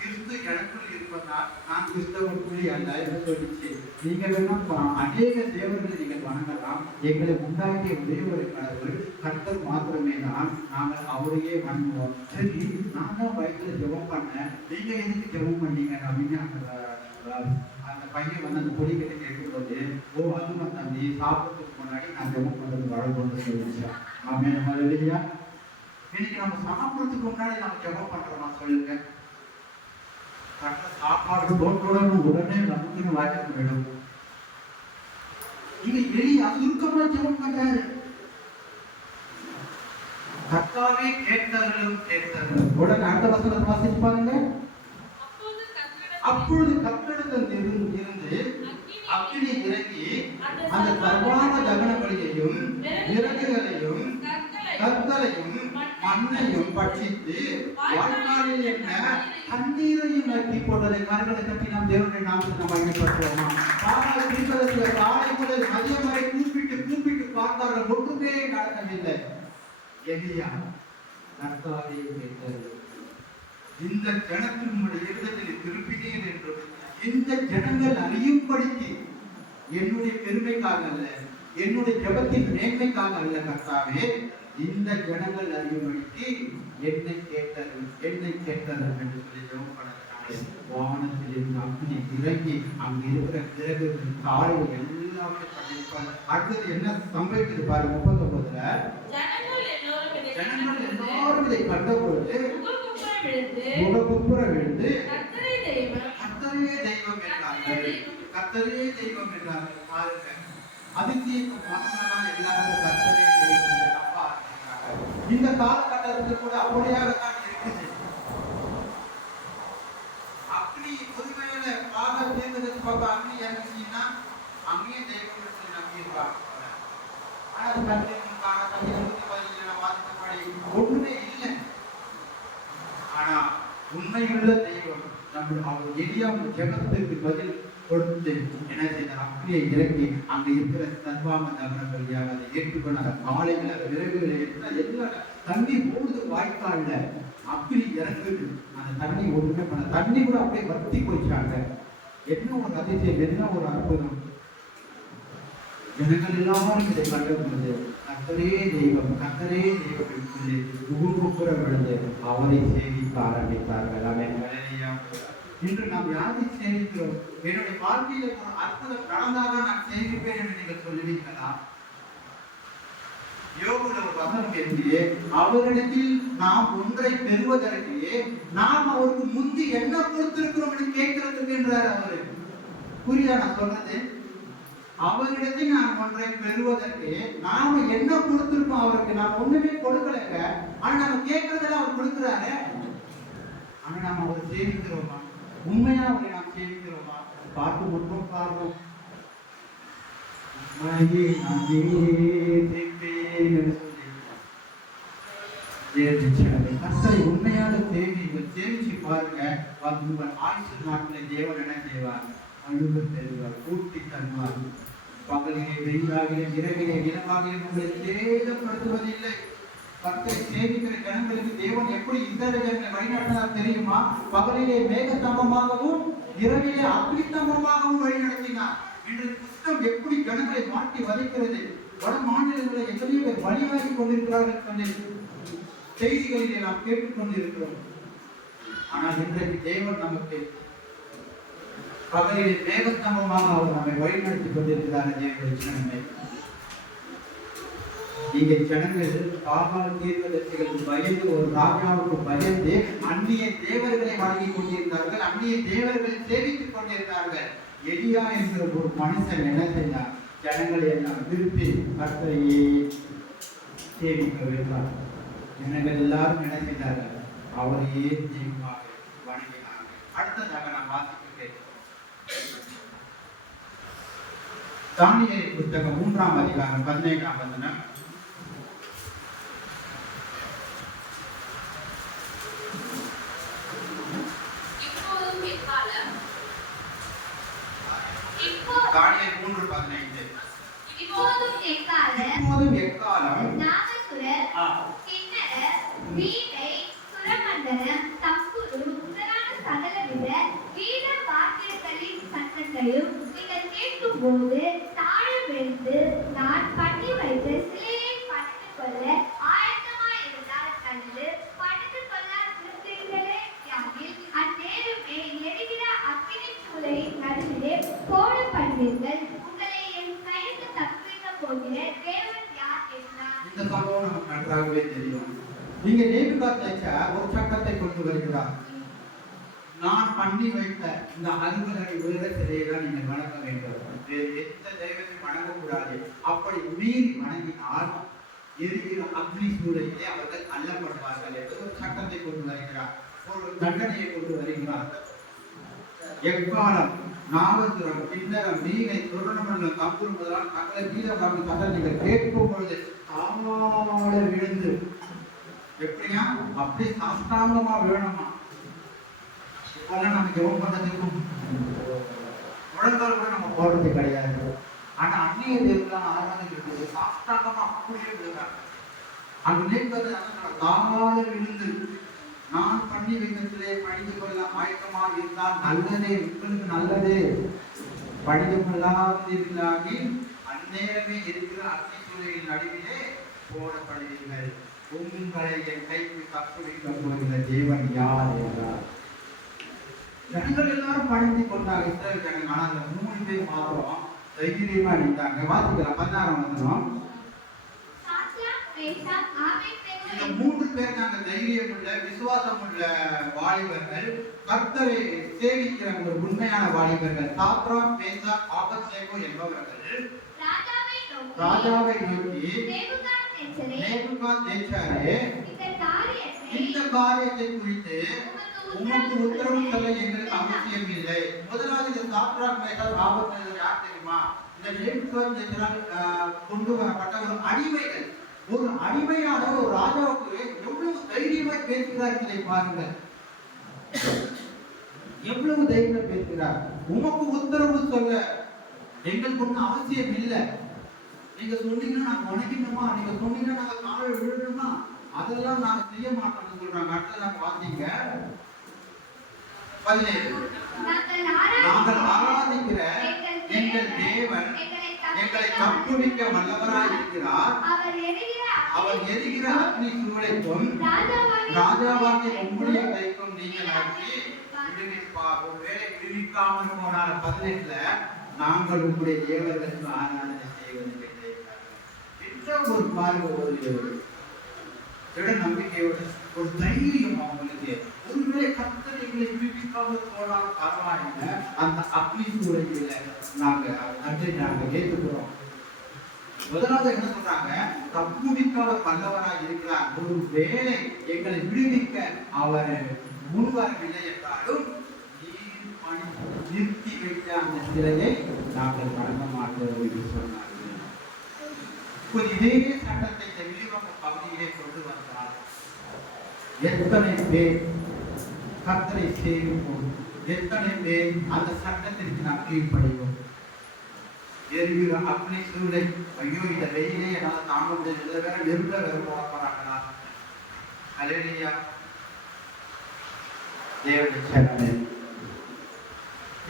கிறிஸ்து எனக்குள் இருப்பதால் நான் கிறிஸ்தவ புள்ளி அல்ல என்று சொல்லிச்சு. நீங்க வேணா அநேக தேவர்களை நீங்கள் வணங்கலாம், எங்களை உண்டாக்கிய ஒரே ஒரு கடவுள் கர்த்தர் மாத்திரமே தான், நாங்கள் அவரையே வணங்குவோம். சரி நான் தான் வயசுல ஜெபம் பண்ணேன், நீங்க எதுக்கு ஜெபம் பண்ணீங்க அப்படின்னு அந்த பையன் வந்து அந்த பொடிக்கிட்ட கேட்கும்போது, ஓ அதுமா தம்பி சாப்பிட்றதுக்கு முன்னாடி நான் ஜெபம் பண்றது வழங்கணும்னு சொல்லிச்சேன். ஆமே நம்ம இல்லையா? இன்னைக்கு நம்ம சாப்பிட்றதுக்கு முன்னாடி நம்ம ஜெபம் பண்றோமா சொல்லுங்க? சாப்பாடு போட்டோட உடனே நமக்குன்னு வாய்ப்பு போயிடும். இங்க எளிய சுருக்கமா ஜெபம் பண்றாரு. கர்த்தாவே கேட்டவர்களும் உடனே அடுத்த வசனத்தை வாசிச்சு பாருங்க. அப்பொழுது கர்த்தரிடத்தில் இருந்து அக்கினி இறங்கி அந்த சர்வாங்க தகன பலியையும் விறகுகளையும் கற்களையும் மண்ணை தன்னையும் பட்சித்து வாழ்நாளில் என்ன தண்ணீரையும் நக்கி போட்டதை கரங்களை கட்டி நாம் தேவனுடைய நாமத்தை நாம் பயன்படுத்துவோமா? ஆனால் தீர்க்கதரிசிகள் காலை முதல் மதியம் வரை கூப்பிட்டு பார்த்தார்கள், ஒன்றுமே நடக்கவில்லை. எலியா கர்த்தாவே கேட்டது, இந்த ஜனத்தினுடைய இருதயத்தில் திருப்பினேன் என்றும் இந்த ஜனங்கள் அறியும்படிக்கு என்னுடைய பெருமைக்காக அல்ல, என்னுடைய ஜெபத்தின் மேன்மைக்காக அல்ல கர்த்தாவே, இந்த ஜனங்கள் அறியும்படிக்கு என்னை கேட்டது என்று சொல்லி ஜெபம் பண்ண வானத்திலிருந்து அக்னி இறங்கி அங்க இருக்கிற கிரகங்கள் காலையில் எல்லாமே பண்ணிருப்பாங்க. அடுத்தது என்ன சம்பவிக்குது பாருங்க 39ல, ஜனங்கள் எல்லாரும் இதை கண்டபொழுது முககுப்புற விழுந்து கர்த்தரே தெய்வம் என்றார்கள். பாருங்க, அதிசயத்தை பார்த்தா எல்லாரும் கர்த்தரே தெய்வம் அப்பா. இந்த காலகட்டத்தில் கூட அப்படியாகத்தான் இருக்குது. அப்படி ஒருவேளை பாக தேர்ந்தெடுத்து பார்க்க அக்னி இறங்கிச்சுன்னா அங்கேயே தெய்வம் நம்பி இருப்பாங்க. ஆனா அது கண்டிப்பாக ஒண்ணுமே இல்லை. ஆனா உண்மையுள்ள தெய்வம் நம்ம அவர் எளியாவும் ஜெபத்திற்கு பதில் கொடுத்து என்ன செய்தார்? அக்னியை இறக்கி அங்க இருக்கிற சர்வாம தகன வழியாக அதை ஏற்றுக்கொண்டு அந்த காலையில விரைவில் எல்லா தண்ணி போடுது, வாய்க்கால்ல அக்னி இறங்குது, அந்த தண்ணி ஒண்ணுமே பண்ண, தண்ணி கூட அப்படியே வத்தி போயிட்டாங்க. என்ன ஒரு அதிசயம், என்ன ஒரு அற்புதம்! ஜனங்கள் எல்லாரும் இதை கண்டபொழுது கர்த்தரே தெய்வம் என்று சொல்லி முகங்குப்புற விழுந்து அவரை சேவிக்க ஆரம்பித்தார்கள். இன்று நாம் யாரை சேவிக்கிறோம்? என்னுடைய வாழ்க்கையில ஒரு அற்புதம் நடந்தாதான் நான் சேவிப்பேன் என்று நீங்கள் சொல்லுவீங்களா? யோகுல ஒரு வசனம் எழுதியே, அவரிடத்தில் நாம் ஒன்றை பெறுவதற்கு நாம் அவருக்கு முந்தி என்ன கொடுத்திருக்கிறோம் என்று கேட்கிறதுக்கு என்றார் அவரு. புரியுதா நான் சொல்றது? அவரிடத்தில் நாம் ஒன்றை பெறுவதற்கு நாம என்ன கொடுத்திருக்கோம் அவருக்கு? நாம் ஒண்ணுமே கொடுக்கலங்க, ஆனா நம்ம கேட்கறதுல அவர் கொடுக்கிறாரு. ஆனா நாம் அவரை சேவிக்கிறோமா? உண்மையா அவரை நாம் சேவிக்கிறோமா? பார்த்து மட்டும் காரணம் கர்த்தரை உண்மையான சேவிங்கள் சேவிச்சு பாருங்க. உங்கள் ஆயுசு நாட்டில் தேவன் என்ன செய்வார்? அழுக தருவார், கூட்டி தருவார். பகலிலே வெயிலாகிலே இரவிலே நிலமாகிலே உங்களை சேதப்படுத்துவதில்லை. கர்த்தரை சேவிக்கிற ஜனங்களுக்கு தேவன் எப்படி இஸ்ரவேலை வழிநடத்தினார் தெரியுமா? பகலிலே மேகஸ்தம்பமாகவும் இரவிலே அக்னிஸ்தம்பமாகவும் வழிநடத்தினார். இன்று புத்தம் எப்படி ஜனங்களை மாற்றி வதைக்கிறது! வட மாநிலங்களை எத்தனையோ பேர் வழியாகி கொண்டிருக்கிறார்கள் சொல்லி செய்திகளிலே நாம் கேட்டுக்கொண்டிருக்கிறோம். ஆனால் இன்றைக்கு தேவன் நமக்கு பகலிலே மேகஸ்தம்பமாக அவர் நம்மை வழிநடத்தி கொண்டிருக்கிறார். ஜனங்களை இங்கே ஜனங்கள் பாகால் தீர்க்கதரிசிகளுக்கு பயந்து, ஒரு ராஜாவுக்கு பயந்து அந்நிய தேவர்களை வணங்கி கொண்டிருந்தார்கள், அந்நிய தேவர்களை சேவித்துக் கொண்டிருந்தார்கள். எலியா என்கிற ஒரு மனுஷன் என்ன செய்தார்? ஜனங்களை எல்லாம் திருப்பி கர்த்தரையே சேவிக்க வைத்தார். ஜனங்கள் எல்லாரும் என்ன செய்தார்கள்? அவரையே தெய்வமாக வணங்கினார்கள். அடுத்ததாக நாம் வாசிக்கிறேன் தானியேல் புத்தகம் 3ஆம் அதிகாரம் 17ஆம் வசனம். தானியேல் 3:15. இப்போதும் எக்காலம் நாதசுரர், கின்னரர், வீணை, சுரமண்டலம், தம்புரு முதலான சகலவித கீத வாத்தியங்களின் சத்தங்களையும் நீங்கள் கேட்கும்போது தாழ விழுந்து நான் பண்ணி வைத்த சிலையை பணிந்து கொள்ள ஆயத்தமாயிருந்தால் அல்லது பணிந்து கொள்ளாதிருந்தீர்களே யாகில் அந்நேரமே எரிகிற அக்கினி சூளையின் நடுவிலே போடப்படுவீர்கள். உங்களை என் கைக்கு தப்புவிக்க போகிற தேவன் யார் என்றார். இந்த சம்பவம் நமக்கு நன்றாகவே தெரியும். நீங்க நேபுகாத்நேச்சார் ஒரு சட்டத்தை கொண்டு வருகிறார். நான் பண்ணி வைத்த இந்த 60 அடி உயர சிலையை தான் நீங்கள் வணங்க வேண்டும், வேறு எந்த தெய்வத்தை வணங்கக்கூடாது. அப்படி மீறி வணங்கினால் எரிகிற அக்னி சூளையிலே அவர்கள் தள்ளப்படுவார்கள் என்று ஒரு சட்டத்தை கொண்டு வருகிறார், ஒரு தண்டனையை கொண்டு வருகிறார். எக்காலம் நாகசுரம், கிண்ணரம், வீணை, சுரமண்டலம், தம்புரு முதலான சகல கீதவாக்கு சட்டங்கள் கேட்கும் பொழுது தாமாட விழுந்து எப்படியா அப்படியே சாஷ்டாங்கமா வேணுமா. இப்பெல்லாம் நம்ம ஜெபம் பண்றதுக்கும் முழங்கால் கூட நம்ம போடுறது கிடையாது. ஆனா அந்நிய தேவெல்லாம் ஆராதனை சாஷ்டாங்கமா அப்படியே விழுறாங்க. அங்கு நிற்பது தாமாத விழுந்து நான் பண்ணி வைக்கிறதிலே படித்து கொள்ள ஆயத்தமாக இருந்தால் நல்லதே, உங்களுக்கு நல்லதே. படித்து கொள்ளாதிருந்தாகி அந்நேரமே இருக்கிற அக்னி சூழலின் நடுவிலே போடப்படுவீர்கள். உங்களை என் கைக்கு தப்புவிக்க போகிற தேவன் யார் என்றார். ஜனங்கள் எல்லாரும் படித்து கொண்டாங்க. இஸ்ரவேல் ஜனங்கள். ஆனா அந்த 3 பேர் மாத்திரம் தைரியமா இருந்தாங்க. வாசிக்கலாம் 16 வசனம். இந்த 3 பேர் நாங்க தைரியம் உள்ள விசுவாசம் உள்ள வாலிபர்கள், கர்த்தரை சேவிக்கிற ஒரு உண்மையான வாலிபர்கள். சாத்ராக், மேசாக், ஆபத்நேகோ என்பவர்கள் ராஜாவை நோக்கி நேபுகாத்நேச்சாரே, இந்த காரியத்தை குறித்து உமக்கு உத்தரவு சொல்ல எங்களுக்கு அவசியம் இல்லை. முதலாவது இந்த சாத்ராக், மேசாக், ஆபத்நேகோ யார் தெரியுமா? இந்த நேபுகாத்நேச்சாரால் கொண்டு வரப்பட்ட ஒரு அடிமைகள். ஒரு அடிமையான ஒரு ராஜாவுக்கு எவ்வளவு தைரியமா பேசுகிறார் பாருங்கள். எவ்வளவு தைரியமா பேசுகிறார். உமக்கு உத்தரவு சொல்ல எங்களுக்கு ஒன்றும் அவசியம் இல்லை. நீங்க சொன்னீங்கன்னா நாங்க வணங்கினோமா, நீங்க சொன்னீங்கன்னா நாங்க காலை விழணுமா, அதெல்லாம் நாங்க செய்ய மாட்டோம்னு சொல்றாங்க. அடுத்ததான் வாசிங்க 17. நாங்கள் ஆராதிக்கிற எங்கள் தேவன் எங்களை தப்புவிக்க வல்லவராய் இருக்கிறார். அவர் எரிகிற அக்னி சூளைக்கும் ராஜாவாகிய உம்முடைய கைக்கும் நீங்கள் அனுப்பி விடுவிப்பார். ஒருவேளை விடுவிக்காமல் போனால 18ல நாங்கள் உங்களுடைய தேவர்களுக்கு ஆராதனை செய்வது ஒரு பார்வை, ஒரு நம்பிக்கையோட ஒரு தைரியம் அவங்களுக்கு. ஒருவேளை கர்த்தர் எங்களை விடுவிக்காமல் போனாலும் பரவாயில்லை, அந்த அக்னி சூளையில நாங்க ஏற்றுக்கிறோம். முதலாவது என்ன சொல்றாங்க? தப்புவிக்காத வல்லவராய் இருக்கிறார். ஒரு வேளை எங்களை விடுவிக்க அவர் முன்வரவில்லை என்றாலும் நிறுத்தி வைத்த அந்த சிலையை நாங்கள் வழங்க மாட்டோம் என்று சொன்னார்கள். இதே சட்டத்தை இந்த விழிவங்க பகுதியிலே கொண்டு வந்தால் எத்தனை பேர் கர்த்தரை சேவிப்போம், எத்தனை பேர் அந்த சட்டத்திற்கு நாம் கீழ்ப்படிவோம். எரிகிற அக்னி சூளை, ஐயோ இந்த வெயிலே என்னால் தாங்க முடியாது, இதில் வேற நெருங்க வேற போறாங்களா? அல்லேலூயா. தேவனுடைய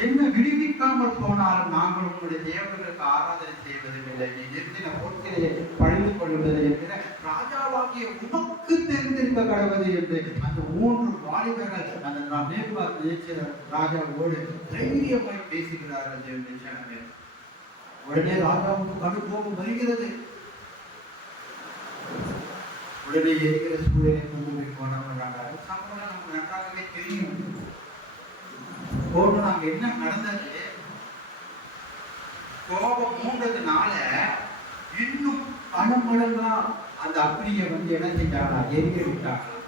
என்ன விடுவிக்காமல் போனாலும் நாங்கள் உங்களுடைய தேவர்களுக்கு ஆராதனை செய்வதில்லை, நீ நிறுத்தின போட்டியை பழிந்து கொள்வது என்கிற ராஜாவாகிய உமக்கு தெரிந்திருக்க கடவுது என்று அந்த 3 வாலிபர்கள் அந்த நேபுகாத்நேச்சார் ராஜாவோடு தைரியமாய் பேசுகிறார்கள். தேவனுடைய ஜனமே, உடனே ராஜாவுக்கு கடுங்கோபம் வருகிறது. உடனே எரிகிற சூழலை கொண்டு போனாங்க. சம்பவம் நமக்கு நன்றாகவே தெரியும். போனோம் அங்க என்ன நடந்தது? கோபம் மூண்டதுனால இன்னும் பணமடங்கா அந்த அக்னியை என்ன செஞ்சாங்களா? எரிக்க விட்டாங்களா?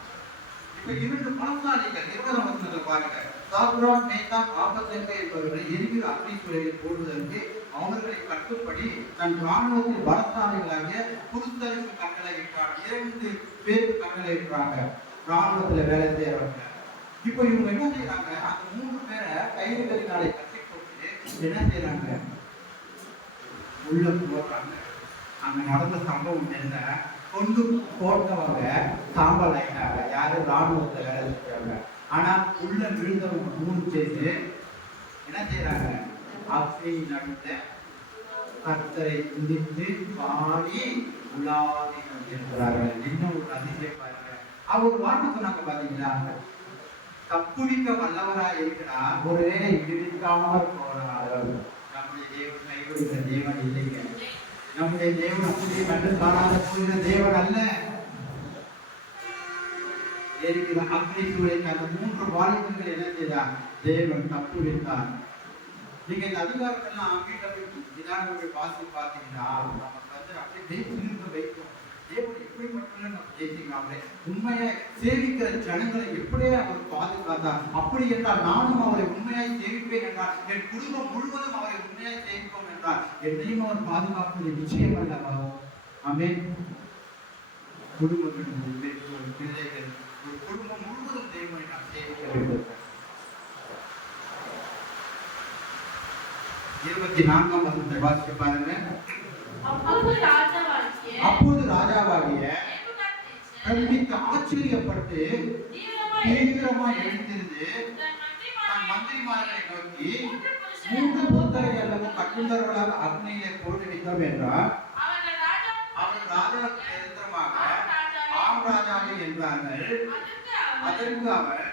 இப்ப 2 பணசாலிகள் 20 வருஷத்துல பாருங்க, சாத்ராக், மேசாக், ஆபத்நேகோ என்பவர்களை எரிகிற அக்னி சூளையில் போடுவதற்கு அவர்களை கட்டுப்படி தன் ராணுவத்தில் பலசாலிகளாகிய புருஷருக்கு கட்டளை இட்டார். 2 பேருக்கு கட்டளை இட்டாங்க ராணுவத்துல வேலை செய்யறவங்க. இப்போ இவங்க என்ன செய்யறாங்க? அந்த 3 பேரை கைதுகளினாலே கட்டி போட்டு என்ன செய்யறாங்க? உள்ள போடுறாங்க. அங்க நடந்த சம்பவம் என்ன? கொண்டு போட்டவங்க சாம்பல் ஆயிட்டாங்க. யாரும் ராணுவத்தை வேலை செய்யறாங்க. ஆனா உள்ள விழுந்தவங்க 3 பேர் என்ன செய்யறாங்க? அக்னி நடுத்த கர்த்தரை துதித்து பாடி உலாவி கொண்டிருக்கிறார்கள். இன்னும் ஒரு அதிசயம் பாருங்க. அவர் வார்த்தை சொன்னாங்க பாத்தீங்களா? தப்புவிக்க வல்லவராய் இருக்கிறார். ஒருவேளை விடுவிக்காமல் போனார்கள். நம்முடைய தேவன் கைவிடுகிற தேவன் இல்லைங்க. நம்முடைய தேவன் அப்படி கண்டு காணாத போகிற தேவன் அல்ல. எரிகிற அக்னி சூளைக்கு அந்த 3 வாலிபர்கள் என்ன செய்தார்? தேவன் தப்புவித்தார். நீங்க இந்த அதிகாரத்தெல்லாம் வீட்டை போய் நிதானமாக வாசி பார்த்தீங்கன்னா நமக்கு அப்படியே திரும்ப வைக்கும். தேவன் எப்படி மட்டும் நம்ம ஜெயிச்சிக்கலாமே. உண்மையை சேவிக்கிற ஜனங்களை எப்படியே அவர் பாதுகாத்தார். அப்படி என்றால் நானும் அவரை உண்மையாய் சேவிப்பேன் என்றார். என் குடும்பம் முழுவதும் அவரை உண்மையாய் சேவிப்போம் என்றார். என்னையும் அவர் பாதுகாப்பது நிச்சயம் அல்லவா? ஆமென். குடும்பங்கள், பெற்றோர், பிள்ளைகள், ஒரு குடும்பம் முழுவதும் தேவனை நாம் சேவிக்க வேண்டும். 24ஆம் வசனத்தை வாசிக்க பாருங்க. அப்போது ராஜாவாகிய பிரமித்து ஆச்சரியப்பட்டு தீவிரமாய் எழுந்திருந்து தன் மந்திரிமார்களை நோக்கி, 3 புத்தரை அல்லவும் கட்டுண்டவர்களால் அக்னியிலே போட்டுவிட்டோம் என்றார். அவர்கள் ராஜாவுக்கு எதிர்த்தமாக ஆம் ராஜாவே என்றார்கள். அதற்கு அவர்,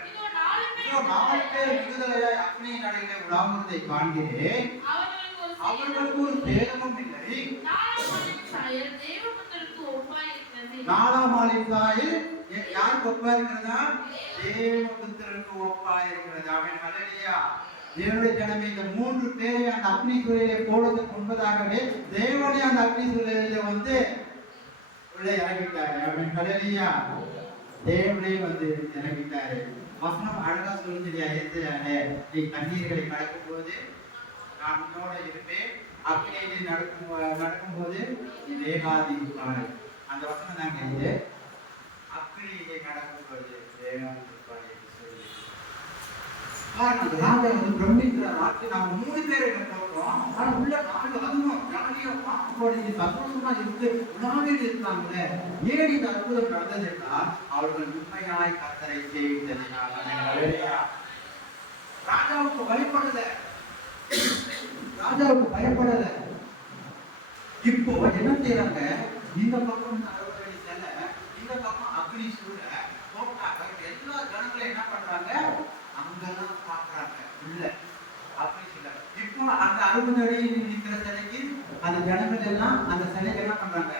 இதோ 4 பேர் விடுதலையாய் அக்னியின் அடையிலே உலாவுவதை காண்கிறேன். அவர்களுக்கு ஒரு சேதமும் இல்லை. 4ஆம் ஆளின் சாயல் யாருக்கு ஒப்பா இருக்கிறதா? தேவபுத்திரனுக்கு ஒப்பா இருக்கிறது. அவன் ஹல்லேலூயா. தேவனுடைய ஜனமே, இந்த 3 பேரை அந்த அக்னி சூழலிலே போடுவதற்கு முன்பதாகவே தேவனே அந்த அக்னி சூழலிலே வந்து உள்ளே இறங்கிட்டாரு. அவன் ஹல்லேலூயா. தேவனே வந்து இறங்கிட்டாரு. வசனம் அழகா சொல்லுறியா? நீ கண்ணீர்களை கடக்கும் போது நான் உன்னோட இருப்பேன், அக்னியிலே நடக்கும் போது நீ வேகாதி இருப்பாய். அந்த வசனம் தாங்க இது. அக்னியிலே நடக்கும் போது வேகாதி இருப்பாய் என்று சொல்லி ராஜா வந்து பிரமிக்கிறார். ராத்திரி நாம 3 பேரை போடுறோம், ஆனா உள்ள 4 அதுவும் ஜாலியா பாட்டு சந்தோஷமா இருந்து உணவில் இருக்காங்களே. ஏன் இந்த அற்புதம் நடந்தது என்றால் அவர்கள் உண்மையாய் கர்த்தரை சேவித்ததினால். ராஜாவுக்கு பயப்படல. இப்போ என்ன செய்யறாங்க? இந்த பக்கம் அறுவடை செல, இந்த பக்கம் அக்னி சூழ போட்டாங்க. எல்லா ஜனங்களும் என்ன பண்றாங்க? அங்கெல்லாம் பாக்குறாங்க உள்ள அக்னி சூழ. இப்போ அந்த 60 அடியில் நிற்கிற சிலைக்கு அந்த ஜனங்கள் எல்லாம் அந்த சிலைக்கு என்ன பண்றாங்க?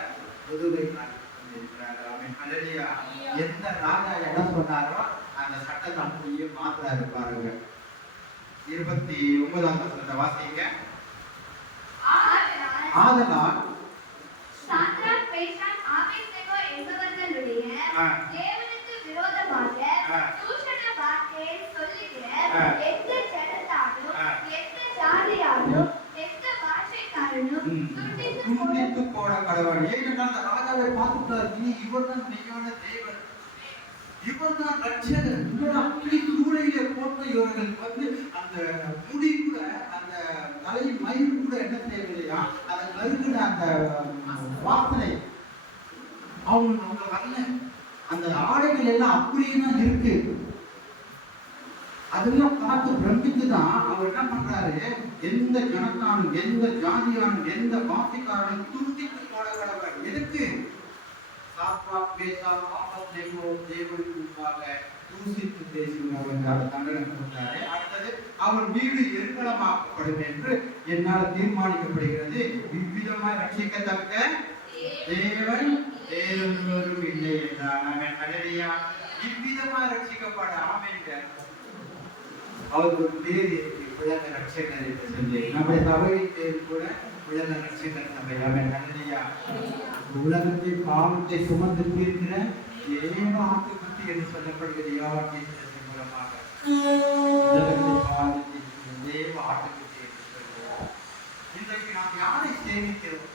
உதவி ஹல்லேலூயா. எந்த ராஜா என்ன சொன்னாரோ அந்த சட்டத்தை அப்படியே மாத்திராரு பாருங்க. 29ஆம் வசனத்தை வாசிங்க. ஆதலால் சாத்ராக், மேஷாக், ஆபேத்நேகோ என்பவர்களுடைய தேவனுக்கு விரோதமாக தூஷண வார்த்தையை சொல்லுகிற எந்த ஜனத்தாரும், எந்த ஜாதியாரும், எந்த பாஷைக்காரனும் துண்டித்து போட கடவுள். ஏனென்றால் அந்த ராஜாவை பார்த்துட்டார். இனி இவர்தான் மெய்யான தேவன், இவர்தான் ரட்சகர். இவர் அப்படி சூளையிலே போட்ட இவர்கள் வந்து அந்த முடி கூட, அந்த தலை மயிர் கூட என்ன செய்யவில்லையா? அதை கருகின அந்த வாசனை அவங்க வரல. அந்த ஆடைகள் எல்லாம் அப்படியே தான் இருக்கு. அதெல்லாம் பார்த்து பிரமித்துதான் அவர் என்ன பண்றாரு? எந்த ஜனத்தானும், எந்த ஜாதியானும், எந்த வாசிக்காரனும் துண்டித்து போட கடவுள். எதுக்கு? சாத்ராக், மேஷாக், ஆபேத்நேகோ தேவனுக்கு முன்பாக தூசித்து பேசினவர்கள் தண்டனை கொடுத்தாரு. அடுத்தது அவன் வீடு எருக்களமாக்கப்படும் என்று என்னால் தீர்மானிக்கப்படுகிறது. இவ்விதமாய் ரட்சிக்கத்தக்க தேவன் வேறொருவரும் இல்லை என்றான். அவன் ஹல்லேலூயா. இவ்விதமாய் ரட்சிக்கப்பட ஆமென்ங்க. அவருக்கு ஒரு பேர் இருக்கு, உலக ரட்சகர் என்று சொல்லி. நம்முடைய சபையின் பேர் கூட உலக ரட்சகர் சபை. அவன் ஹல்லேலூயா. உலகத்தை பாவத்தை சுமந்து தீர்க்கிற தேவ ஆட்டுக்குட்டி என்று சொல்லப்படுகிற யோவான் தீர்க்கதரிசி மூலமாக உலகத்தை பாவத்தை தேவ ஆட்டுக்குட்டி என்று சொல்கிறார். இன்றைக்கு நாம் யாரை சேவிக்கிறோம்?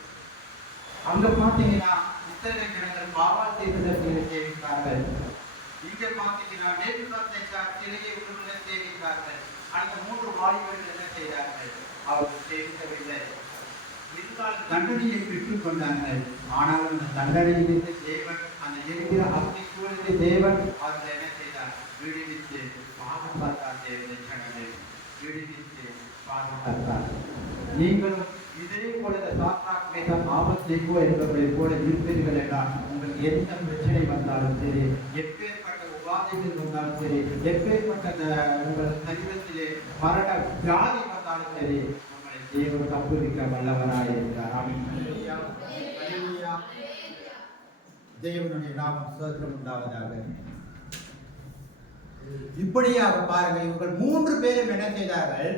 அங்க பாத்தீங்கன்னா இஸ்ரவேல் ஜனங்கள் பாகால் தீர்க்கதரிசியை சேவித்தார்கள். இங்க பாத்தீங்கன்னா நேபுகாத்நேச்சார் சிலையை உருவ சேவித்தார்கள். அந்த 3 வாலிபர்கள் என்ன செய்தார்கள்? அவர்கள் சேவிக்கவில்லை. இருந்தால் தண்டனையை பெற்றுக் கொண்டார்கள். ஆனால் அந்த தண்டனையிலிருந்து தேவன், அந்த இருக்கிற அக்னி சூழலிலே தேவன் அவர்கள் என்ன செய்தார்? விடுவித்து பாதுகாத்தார். தேவனை ஜனங்களை விடுவித்து பாதுகாத்தார். நீங்களும் இதே போல சாத்ராக், மேஷாக், ஆபேத்நேகோ என்பவர்களை போல இருப்பீர்கள் என்றால் உங்களுக்கு எந்த பிரச்சனை வந்தாலும் சரி, எப்பேற்பட்ட உபாதைகள் வந்தாலும் சரி, எப்பேற்பட்ட உங்கள் சரீரத்திலே மரண வியாதி வந்தாலும் சரி, உங்களை தேவன் தப்புவிக்க வல்லவராய் இருக்கிறார். ஆமென். ஹல்லேலூயா. ஹல்லேலூயா. தேவனுடைய நாமம் ஸ்தோத்திரம் உண்டாவதாக. இப்படியாக பாருங்கள், இவர்கள் 3 பேரும் என்ன செய்தார்கள்?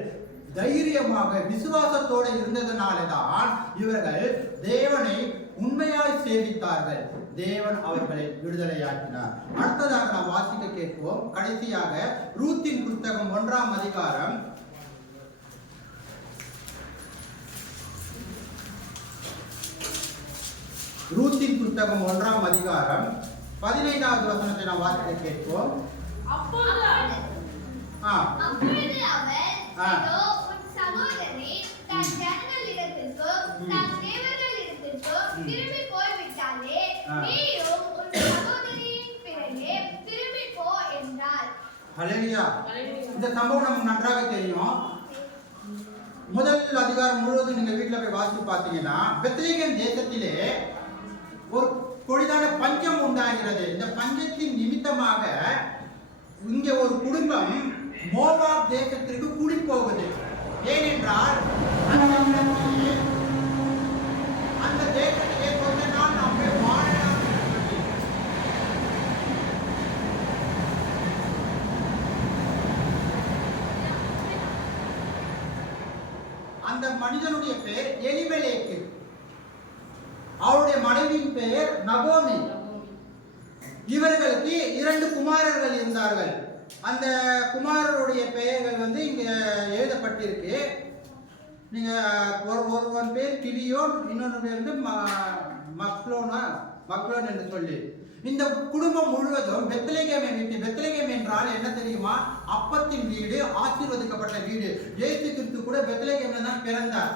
தைரியமாக விசுவாசத்தோடு இருந்ததனால்தான் இவர்கள் தேவனை உண்மையாய் சேவித்தார்கள். தேவன் அவர்களை விடுதலையாக்கினார். அடுத்ததாக நாம் வாசிக்க கேட்போம். கடைசியாக ரூத்தின் புத்தகம் 1ஆம் அதிகாரம் 7 ரூத்தின் புத்தகம் 1ஆம் அதிகாரம் 15வது வசனத்தை நாம் வாசிக்க கேட்போம். அப்பொழுது அப்பொழுது அவர், இதோ உன் சகோதரி தன் ஜனங்களிடத்திற்கும் தன் தேவர்களிடத்திற்கும் திரும்பி போய்விட்டாளே, நீயும் உன் சகோதரியின் பிறகே திரும்பி போ என்றார். ஹல்லேலூயா. இந்த சம்பவம் நமக்கு நன்றாக தெரியும். முதல் அதிகாரம் முழுவதும் நீங்க வீட்டுல போய் வாசித்து பார்த்தீங்கன்னா, பெத்லகேம் தேசத்திலே ஒரு கொடிதான பஞ்சம் உண்டாகிறது. இந்த பஞ்சத்தின் நிமித்தமாக இங்கே ஒரு குடும்பம் மோவாப் தேசத்திற்கு குடி போகுது. ஏனென்றால் அந்த தேசத்திலே கொஞ்ச நாள் நாம் போய் வாழலாம். அந்த மனிதனுடைய பெயர் எலிமெலேக்கு, அவருடைய மனைவியின் பெயர் நகோமி. இவர்களுக்கு 2 குமாரர்கள் இருந்தார்கள். அந்த குமாரருடைய பெயர்கள் இங்க எழுதப்பட்டிருக்கு. நீங்க ஒருவன் பேர் கிலியோன், இன்னொரு பேர் மக்லோன் என்று சொல்லி. இந்த குடும்பம் முழுவதும் பெத்லகேமை விட்டு, பெத்லகேம் என்றால் என்ன தெரியுமா? அப்பத்தின் வீடு, ஆசீர்வதிக்கப்பட்ட வீடு. இயேசு கிறிஸ்து கூட பெத்லகேம்ல தான் பிறந்தார்.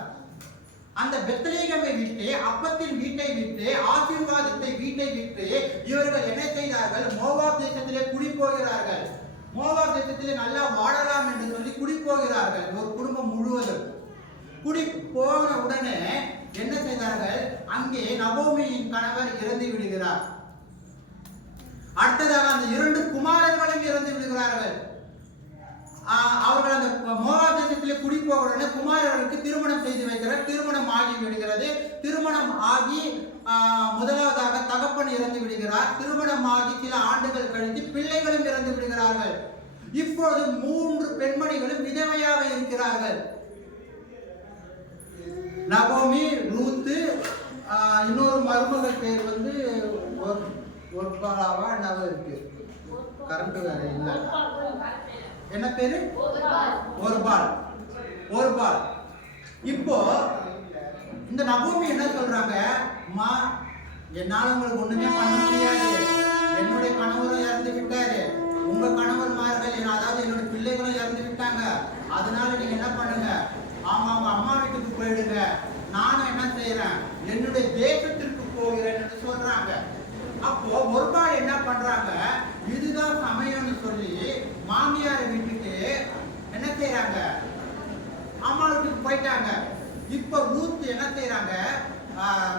அந்த பெத்லகேமை விட்டு, அப்பத்தின் வீட்டை விட்டு, ஆசீர்வாதத்தை வீட்டை விட்டு இவர்கள் என்ன செய்தார்கள்? மோவாப் தேசத்திலே குடி போகிறார்கள். மோவாப் தேசத்திலே நல்லா வாழலாம் என்று சொல்லி குடி போகிறார்கள். ஒரு குடும்பம் முழுவதும் குடி போன உடனே என்ன செய்தார்கள்? அங்கே நகோமியின் கணவர் இறந்து விடுகிறார். அடுத்ததாக அந்த 2 குமாரர்களும் இறந்து விடுகிறார்கள். அவர்கள் அந்த மோவாப் தேசத்திலே குடி போக உடனே குமாரர்களுக்கு திருமணம் செய்து வைக்கிறார். திருமணம் ஆகி விடுகிறது. திருமணம் ஆகி முதலாவதாக தகப்பன் இறந்து விடுகிறார். திருமணம் ஆகி சில ஆண்டுகள் கழித்து பிள்ளைகளும் இறந்து விடுகிறார்கள். இப்பொழுது 3 பெண்மணிகளும் விதவையாக இருக்கிறார்கள். நகோமி, ரூத்து, இன்னொரு மருமகள் பேர் ஒர்பாலாவா என்னவா இருக்கு, கரண்ட் வேற இல்ல, என்ன பேரு? ஒர்பால். இப்போ இந்த நகோமி என்ன சொல்றாங்க? அம்மா, என்னால உங்களுக்கு ஒண்ணுமே பண்ண முடியாது. என்னுடைய கணவரும் இறந்து விட்டாரு, உங்க கணவர்மார்கள், அதாவது என்னோட பிள்ளைகளும் இறந்து விட்டாங்க. அதனால நீங்க என்ன பண்ணுங்க? ஆமா, அம்மா வீட்டுக்கு போயிடுங்க. நானும் என்ன செய்யறேன்? என்னுடைய தேசத்திற்கு போகிறேன் என்று சொல்றாங்க. அப்போ ஒருபால் என்ன பண்றாங்க? இதுதான் சமயம்னு சொல்லி மாமியார் வீட்டுக்கு என்ன செய்யறாங்க? அம்மா வீட்டுக்கு போயிட்டாங்க. இப்ப ரூத் என்ன செய்யறாங்க?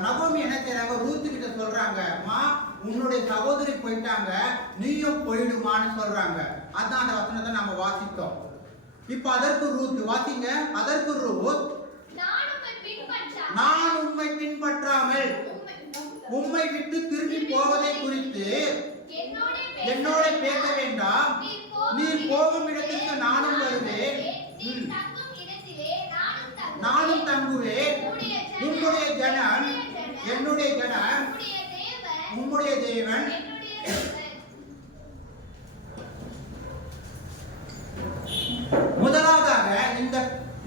நகோமி என்ன செய்யறாங்க? ரூத்து கிட்ட சொல்றாங்க, அம்மா, உன்னுடைய சகோதரி போயிட்டாங்க, நீயும் போயிடுமான்னு சொல்றாங்க. அதான் அந்த வசனத்தை நம்ம வாசித்தோம். இப்ப அதற்கு ரூத் வாசிங்க. அதற்கு ரூத், நான் உம்மை பின்பற்றாமல் உம்மை விட்டு திரும்பி போவதை குறித்து என்னோட பேச வேண்டாம். நீர் போகும் இடத்திற்கு நானும் வருவேன், நானும் தங்குவேன். உம்முடைய ஜனம் என்னுடைய ஜனம், உம்முடைய தேவன். முதலாவதாக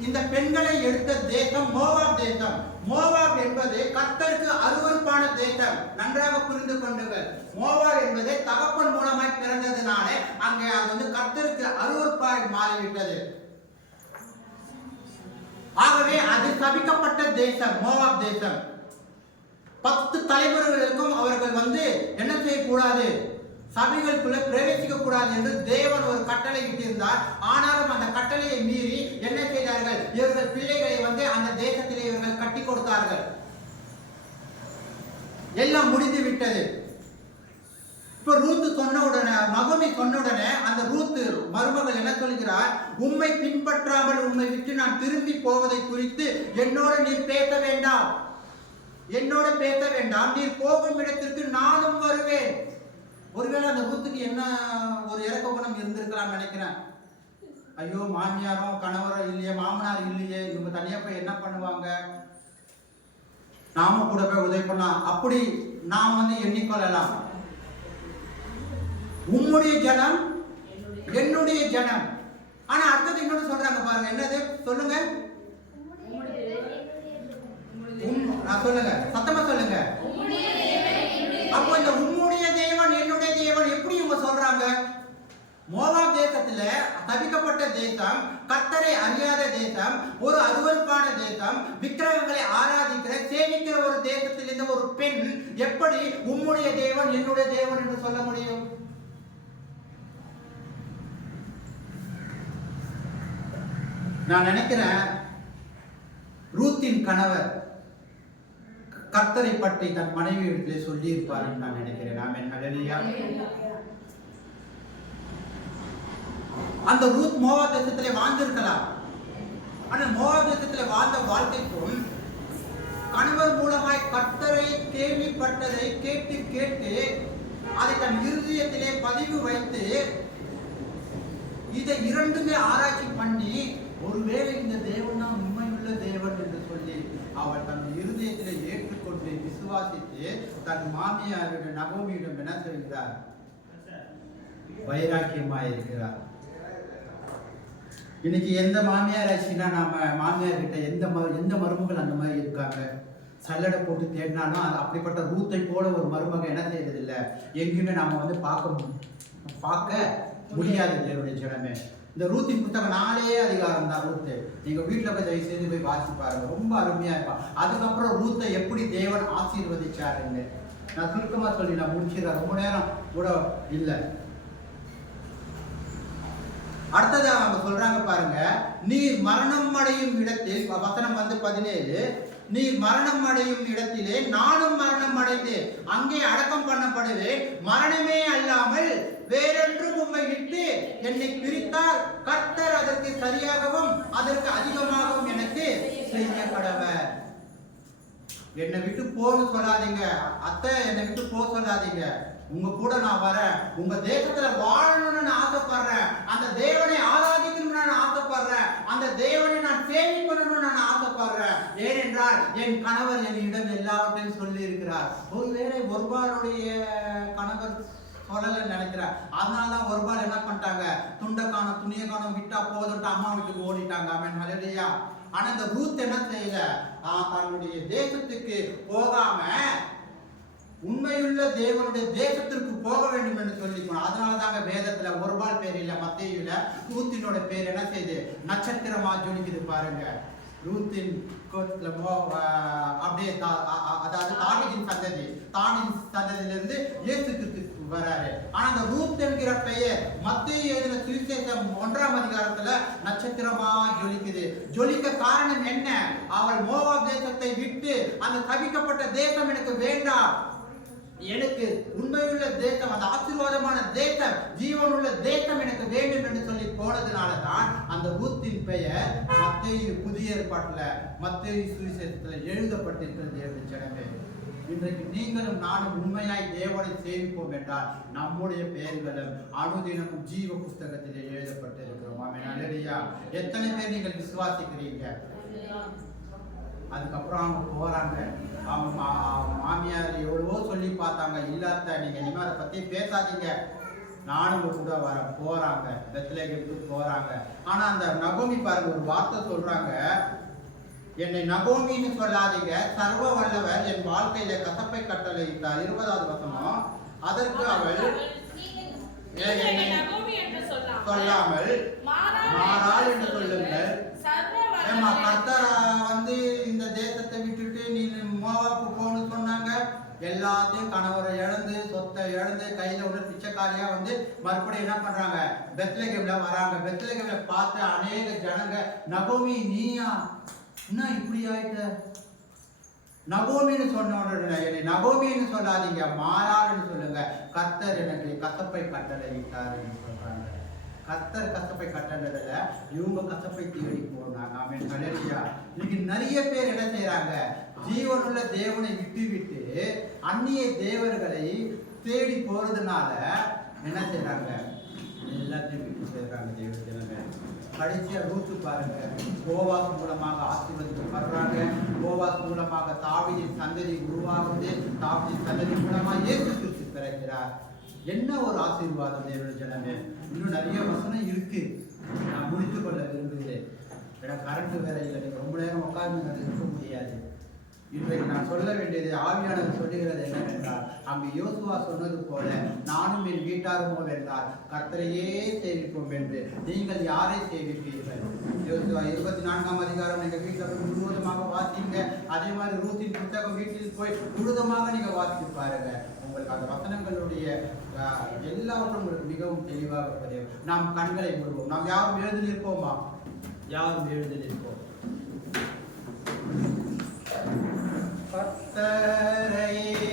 இந்த பெண்களை எடுத்த தேசம் மோவாப் தேசம். மோவாப் என்பது கர்த்தருக்கு அருவருப்பான தேசம். நன்றாக புரிந்து கொண்டுங்கள். மோவாப் என்பது தகப்பன் மூலமாய் பிறந்ததுனால அங்கே அது கர்த்தருக்கு அருவருப்பாய் மாறிவிட்டது. ஆகவே அது சபிக்கப்பட்ட தேசம் மோவாப் தேசம். 10 தலைவர்களுக்கும் அவர்கள் என்ன செய்யக்கூடாது? சபைகளுக்குள்ள பிரவேசிக்க கூடாது என்று தேவன் ஒரு கட்டளை இட்டிருந்தார். ஆனாலும் அந்த கட்டளையை மீறி என்ன செய்தார்கள்? இவர்கள் பிள்ளைகளை அந்த தேசத்திலே இவர்கள் கட்டி கொடுத்தார்கள். எல்லாம் முடிந்து விட்டது. இப்ப ரூத்து சொன்ன உடனே, நகோமி சொன்ன உடனே அந்த ரூத்து மருமகள் என்ன சொல்கிறார்? உம்மை பின்பற்றாமல் உம்மை விட்டு நான் திரும்பி போவதை குறித்து என்னோட நீர் பேச வேண்டாம், என்னோட பேச வேண்டாம். நீர் போகும் இடத்திற்கு நானும் வருவேன். ஒருவேளை அந்த ரூத்துக்கு என்ன ஒரு இறக்க குணம் இருந்திருக்கலாம் நினைக்கிறேன். ஐயோ, மாமியாரும் கணவரும் இல்லையே, மாமனார் இல்லையே, இவங்க தனியா போய் என்ன பண்ணுவாங்க, நாம கூட போய் உதவி பண்ணலாம், அப்படி நாம் எண்ணிக்கொள்ளலாம். உம்முடைய ஜனம் என்னுடைய ஜனம். ஆனா அடுத்தது இன்னொன்னு சொல்றாங்க பாருங்க. என்னது சொல்லுங்க? சொல்லுங்க, சத்தமா சொல்லுங்க. தேசம், கர்த்தரை அறியாத தேசம், ஒரு அருவருப்பான தேசம், விக்கிரகங்களை ஆராதிக்கிற சேவிக்கிற ஒரு தேசத்தில் இருந்த ஒரு பெண் எப்படி உம்முடைய தேவன் என்னுடைய தேவன் என்று சொல்ல முடியும்? நான் நினைக்கிறேன் ரூத்தின் கணவர் கர்த்தரை பற்றி தன் மனைவி இடத்திலே சொல்லி இருப்பார் நான் நினைக்கிறேன். அந்த ரூத் மோவாப் தேசத்திலே வாழ்ந்திருக்கலாம். ஆனால் மோவாப் தேசத்திலே வாழ்ந்த வாழ்க்கைக்கும் கணவர் மூலமாய் கர்த்தரை கேள்விப்பட்டதை கேட்டு கேட்டு அதை தன் இருதயத்திலே பதிவு வைத்து இதை இரண்டுமே ஆராய்ச்சி பண்ணி ஒருவேளை இந்த தேவன் தான் உண்மையுள்ள தேவன் என்று சொல்லி அவள் தன் இருதயத்திலே ஏற்றுக்கொண்டு விசுவாசித்து தன் மாமியாருடைய நகோமியிடம் என்ன செய்கிறார்? வைராக்கியமாய் இருக்கிறார். இன்னைக்கு எந்த மாமியார் ஆச்சுன்னா நம்ம மாமியார் கிட்ட எந்த மருமகள் அந்த மாதிரி இருக்காங்க? சல்லடை போட்டு தேடினாலும் அது அப்படிப்பட்ட ரூத்தை போல ஒரு மருமக என்ன செய்யறதில்லை, எங்கேயுமே நாம வந்து பார்க்க முடியாது. தேவனுடைய ஜனமே, இந்த ரூத்தின் புத்தகம் 4 அதிகாரம் தான் ரூத்து. நீங்க வீட்டுல போய் தயவு செய்து போய் வாசி பாருங்க, ரொம்ப அருமையா இருப்பான். அதுக்கப்புறம் ரூத்தை எப்படி தேவன் ஆசீர்வதிச்சாருன்னு நான் சுருக்கமா சொல்லி நான் முடிச்சிடறேன், ரொம்ப நேரம் கூட இல்லை. அடுத்ததா அவங்க சொல்றாங்க பாருங்க, நீ மரணம் அடையும் இடத்தில், வசனம் வந்து 17, நீ மரணம் அடையும் இடத்திலே நானும் மரணம் அடைந்து அங்கே அடக்கம் பண்ணப்படுவேன். மரணமே அல்லாமல் வேறொன்றும் உம்மை விட்டு என்னை பிரித்தால் கர்த்தர் அதற்கு சரியாகவும் அதற்கு அதிகமாகவும் எனக்கு செய்ய கடவர். என்னை விட்டு போன்னு சொல்லாதீங்க அத்தை, என்னை விட்டு போக சொல்லாதீங்க. உங்க கூட நான் வரேன், உங்க தேசத்துல வாழணும்னு நான் ஆசைப்படுறேன், அந்த தேவனை ஆராதிக்கணும்னு நான் ஆசைப்படுறேன், அந்த தேவனை நான் சேமிக்கணும்னு நான் ஆசைப்படுறேன். ஏனென்றால் என் கணவர் என்னிடம் எல்லாவற்றையும் சொல்லி இருக்கிறார். ஒருவேளை ஒருபாளுடைய கணவர் சொல்லலன்னு நினைக்கிறார். அதனாலதான் ஒருபால் என்ன பண்ணிட்டாங்க, துண்டை காணும் துணியை காணும் விட்டா போதும்ட்டு அம்மா வீட்டுக்கு ஓடிட்டாங்க. ஆமென், ஹல்லேலூயா. ஆனா இந்த ரூத் என்ன செய்யல, தன்னுடைய தேசத்துக்கு போகாம உண்மையுள்ள தேவனுடைய தேசத்திற்கு போக வேண்டும் என்று சொல்லி போனார். அதனாலதாங்க வேதத்துல ஒருபால் பேர் இல்ல, மத்தேயுல ரூத்தினோட பேர் என்ன செய்யுது, நட்சத்திரமா ஜொலிக்குது பாருங்க. ரூத்தின் அப்படியே அதாவது தாவீதின் சந்ததியிலிருந்து இயேசு கிறிஸ்து வராரு. ஆனா அந்த ரூத் என்கிற பெயர் மத்தேயு எழுதின சுவிசேஷம் 1ஆம் அதிகாரத்துல நட்சத்திரமா ஜொலிக்குது. ஜொலிக்க காரணம் என்ன? அவள் மோவாப் தேசத்தை விட்டு, அந்த தவிக்கப்பட்ட தேசம் எனக்கு வேண்டாம், எனக்கு உண்மையுள்ள தேசம், அந்த ஆசீர்வாதமான தேசம், ஜீவனுள்ள தேசம் எனக்கு வேண்டும் என்று சொல்லி போனதுனால தான் அந்த ரூத்தின் பெயர் மத்தேயு புதிய ஏற்பாட்டுல மத்தேயு சுவிசேஷத்துல எழுதப்பட்டிருக்கிறது. தேவனுடைய ஜனமே, இன்றைக்கு நீங்களும் நானும் உண்மையாய் தேவனை சேவிப்போம் என்றால் நம்முடைய பெயர்களும் அனுதினமும் ஜீவ புஸ்தகத்திலே எழுதப்பட்டிருக்கிறோம். ஆமென், ஹல்லேலூயா. எத்தனை பேர் நீங்கள் விசுவாசிக்கிறீங்க? அதுக்கப்புறம் அவங்க போறாங்க, அவங்க மாமியார் எவ்வளவோ சொல்லி பார்த்தாங்க, இல்லாத நீங்க இனிமே அதை பத்தி பேசாதீங்க, நானும் கூட வர போறாங்க, பெத்லகேமுக்கு போறாங்க. ஆனா அந்த நகோமி பாருங்க ஒரு வார்த்தை சொல்றாங்க, என்னை நகோமின்னு சொல்லாதீங்க, சர்வ வல்லவர் என் வாழ்க்கையில கசப்பை கட்டளையிட்டார். 20வது வசனம், அதற்கு அவள் சொல்லாமல் மாறாள் என்று சொல்லுங்கள். கர்த்தர் வந்து இந்த தேசத்தை விட்டுட்டு நீ மோவாப்பு போன்னு சொன்னாங்க, எல்லாத்தையும் கணவரை இழந்து சொத்தை இழந்து கையில உள்ள பிச்சைக்காரியா வந்து மறுபடியும் என்ன பண்றாங்க, பெத்லகேம்ல வராங்க. பெத்லகேம்ல பார்த்து அநேக ஜனங்க, நகோமி நீயா என்ன இப்படி ஆயிட்ட? நகோமின்னு சொன்ன உடனே என்னை நகோமின்னு சொல்லாதீங்க, மாறாள்னு சொல்லுங்க, கர்த்தர் எனக்கு கசப்பை கட்டளையிட்டார் என்று சொல்றாங்க. கர்த்தர் கசப்பை கட்டளையிடல, இவங்க கசப்பை தேடி போனாங்க. ஆமென், ஹல்லேலூயா. இன்னைக்கு நிறைய பேர் என்ன செய்யறாங்க, ஜீவனுள்ள தேவனை விட்டு விட்டு அந்நிய தேவர்களை தேடி போறதுனால என்ன செய்யறாங்க, எல்லாத்தையும் விட்டு செய்யறாங்க. தேவஜனமே, கடைசியா ரூத்து பாருங்க, போவாஸ் மூலமாக ஆசீர்வதிக்கப்படுறாங்க. போவாஸ் மூலமாக தாவீதின் சந்ததி உருவாகுது. தாவீதின் சந்ததி மூலமா இயேசு கிறிஸ்து பிறக்கிறார். என்ன ஒரு ஆசீர்வாதம் தேவனுடைய ஜனமே. இன்னும் நிறைய வசனம் இருக்கு, நான் முடித்துக் கொள்ள விரும்புகிறேன். ஏன்னா கரண்ட் வேற இல்லை, நீங்க ரொம்ப நேரம் உட்கார்ந்து இருக்க முடியாது. இன்றைக்கு நான் சொல்ல வேண்டியது ஆவியானவர் சொல்லுகிறது என்னவென்றால், அங்கு யோசுவா சொன்னது போல நானும் என் வீட்டாருமோ வென்றால் கர்த்தரையே சேவிப்போம் என்று நீங்கள் யாரை சேவிப்பீர்கள்? யோசுவா 24ஆம் அதிகாரம் எங்க வீட்டில் போய் முழுவதுமாக வாசிங்க. அதே மாதிரி ரூத்தின் புத்தகம் வீட்டில் போய் முழுவதுமாக நீங்க வாசித்து பாருங்க. உங்களுக்கு அந்த வசனங்களுடைய எல்லாவற்றும் உங்களுக்கு மிகவும் தெளிவாக புரியும். நாம் கண்களை மூடுவோம். நாம் யாரும் எழுந்து நிற்போமா? யாரும் எழுந்து நிற்போம். கர்த்தரையே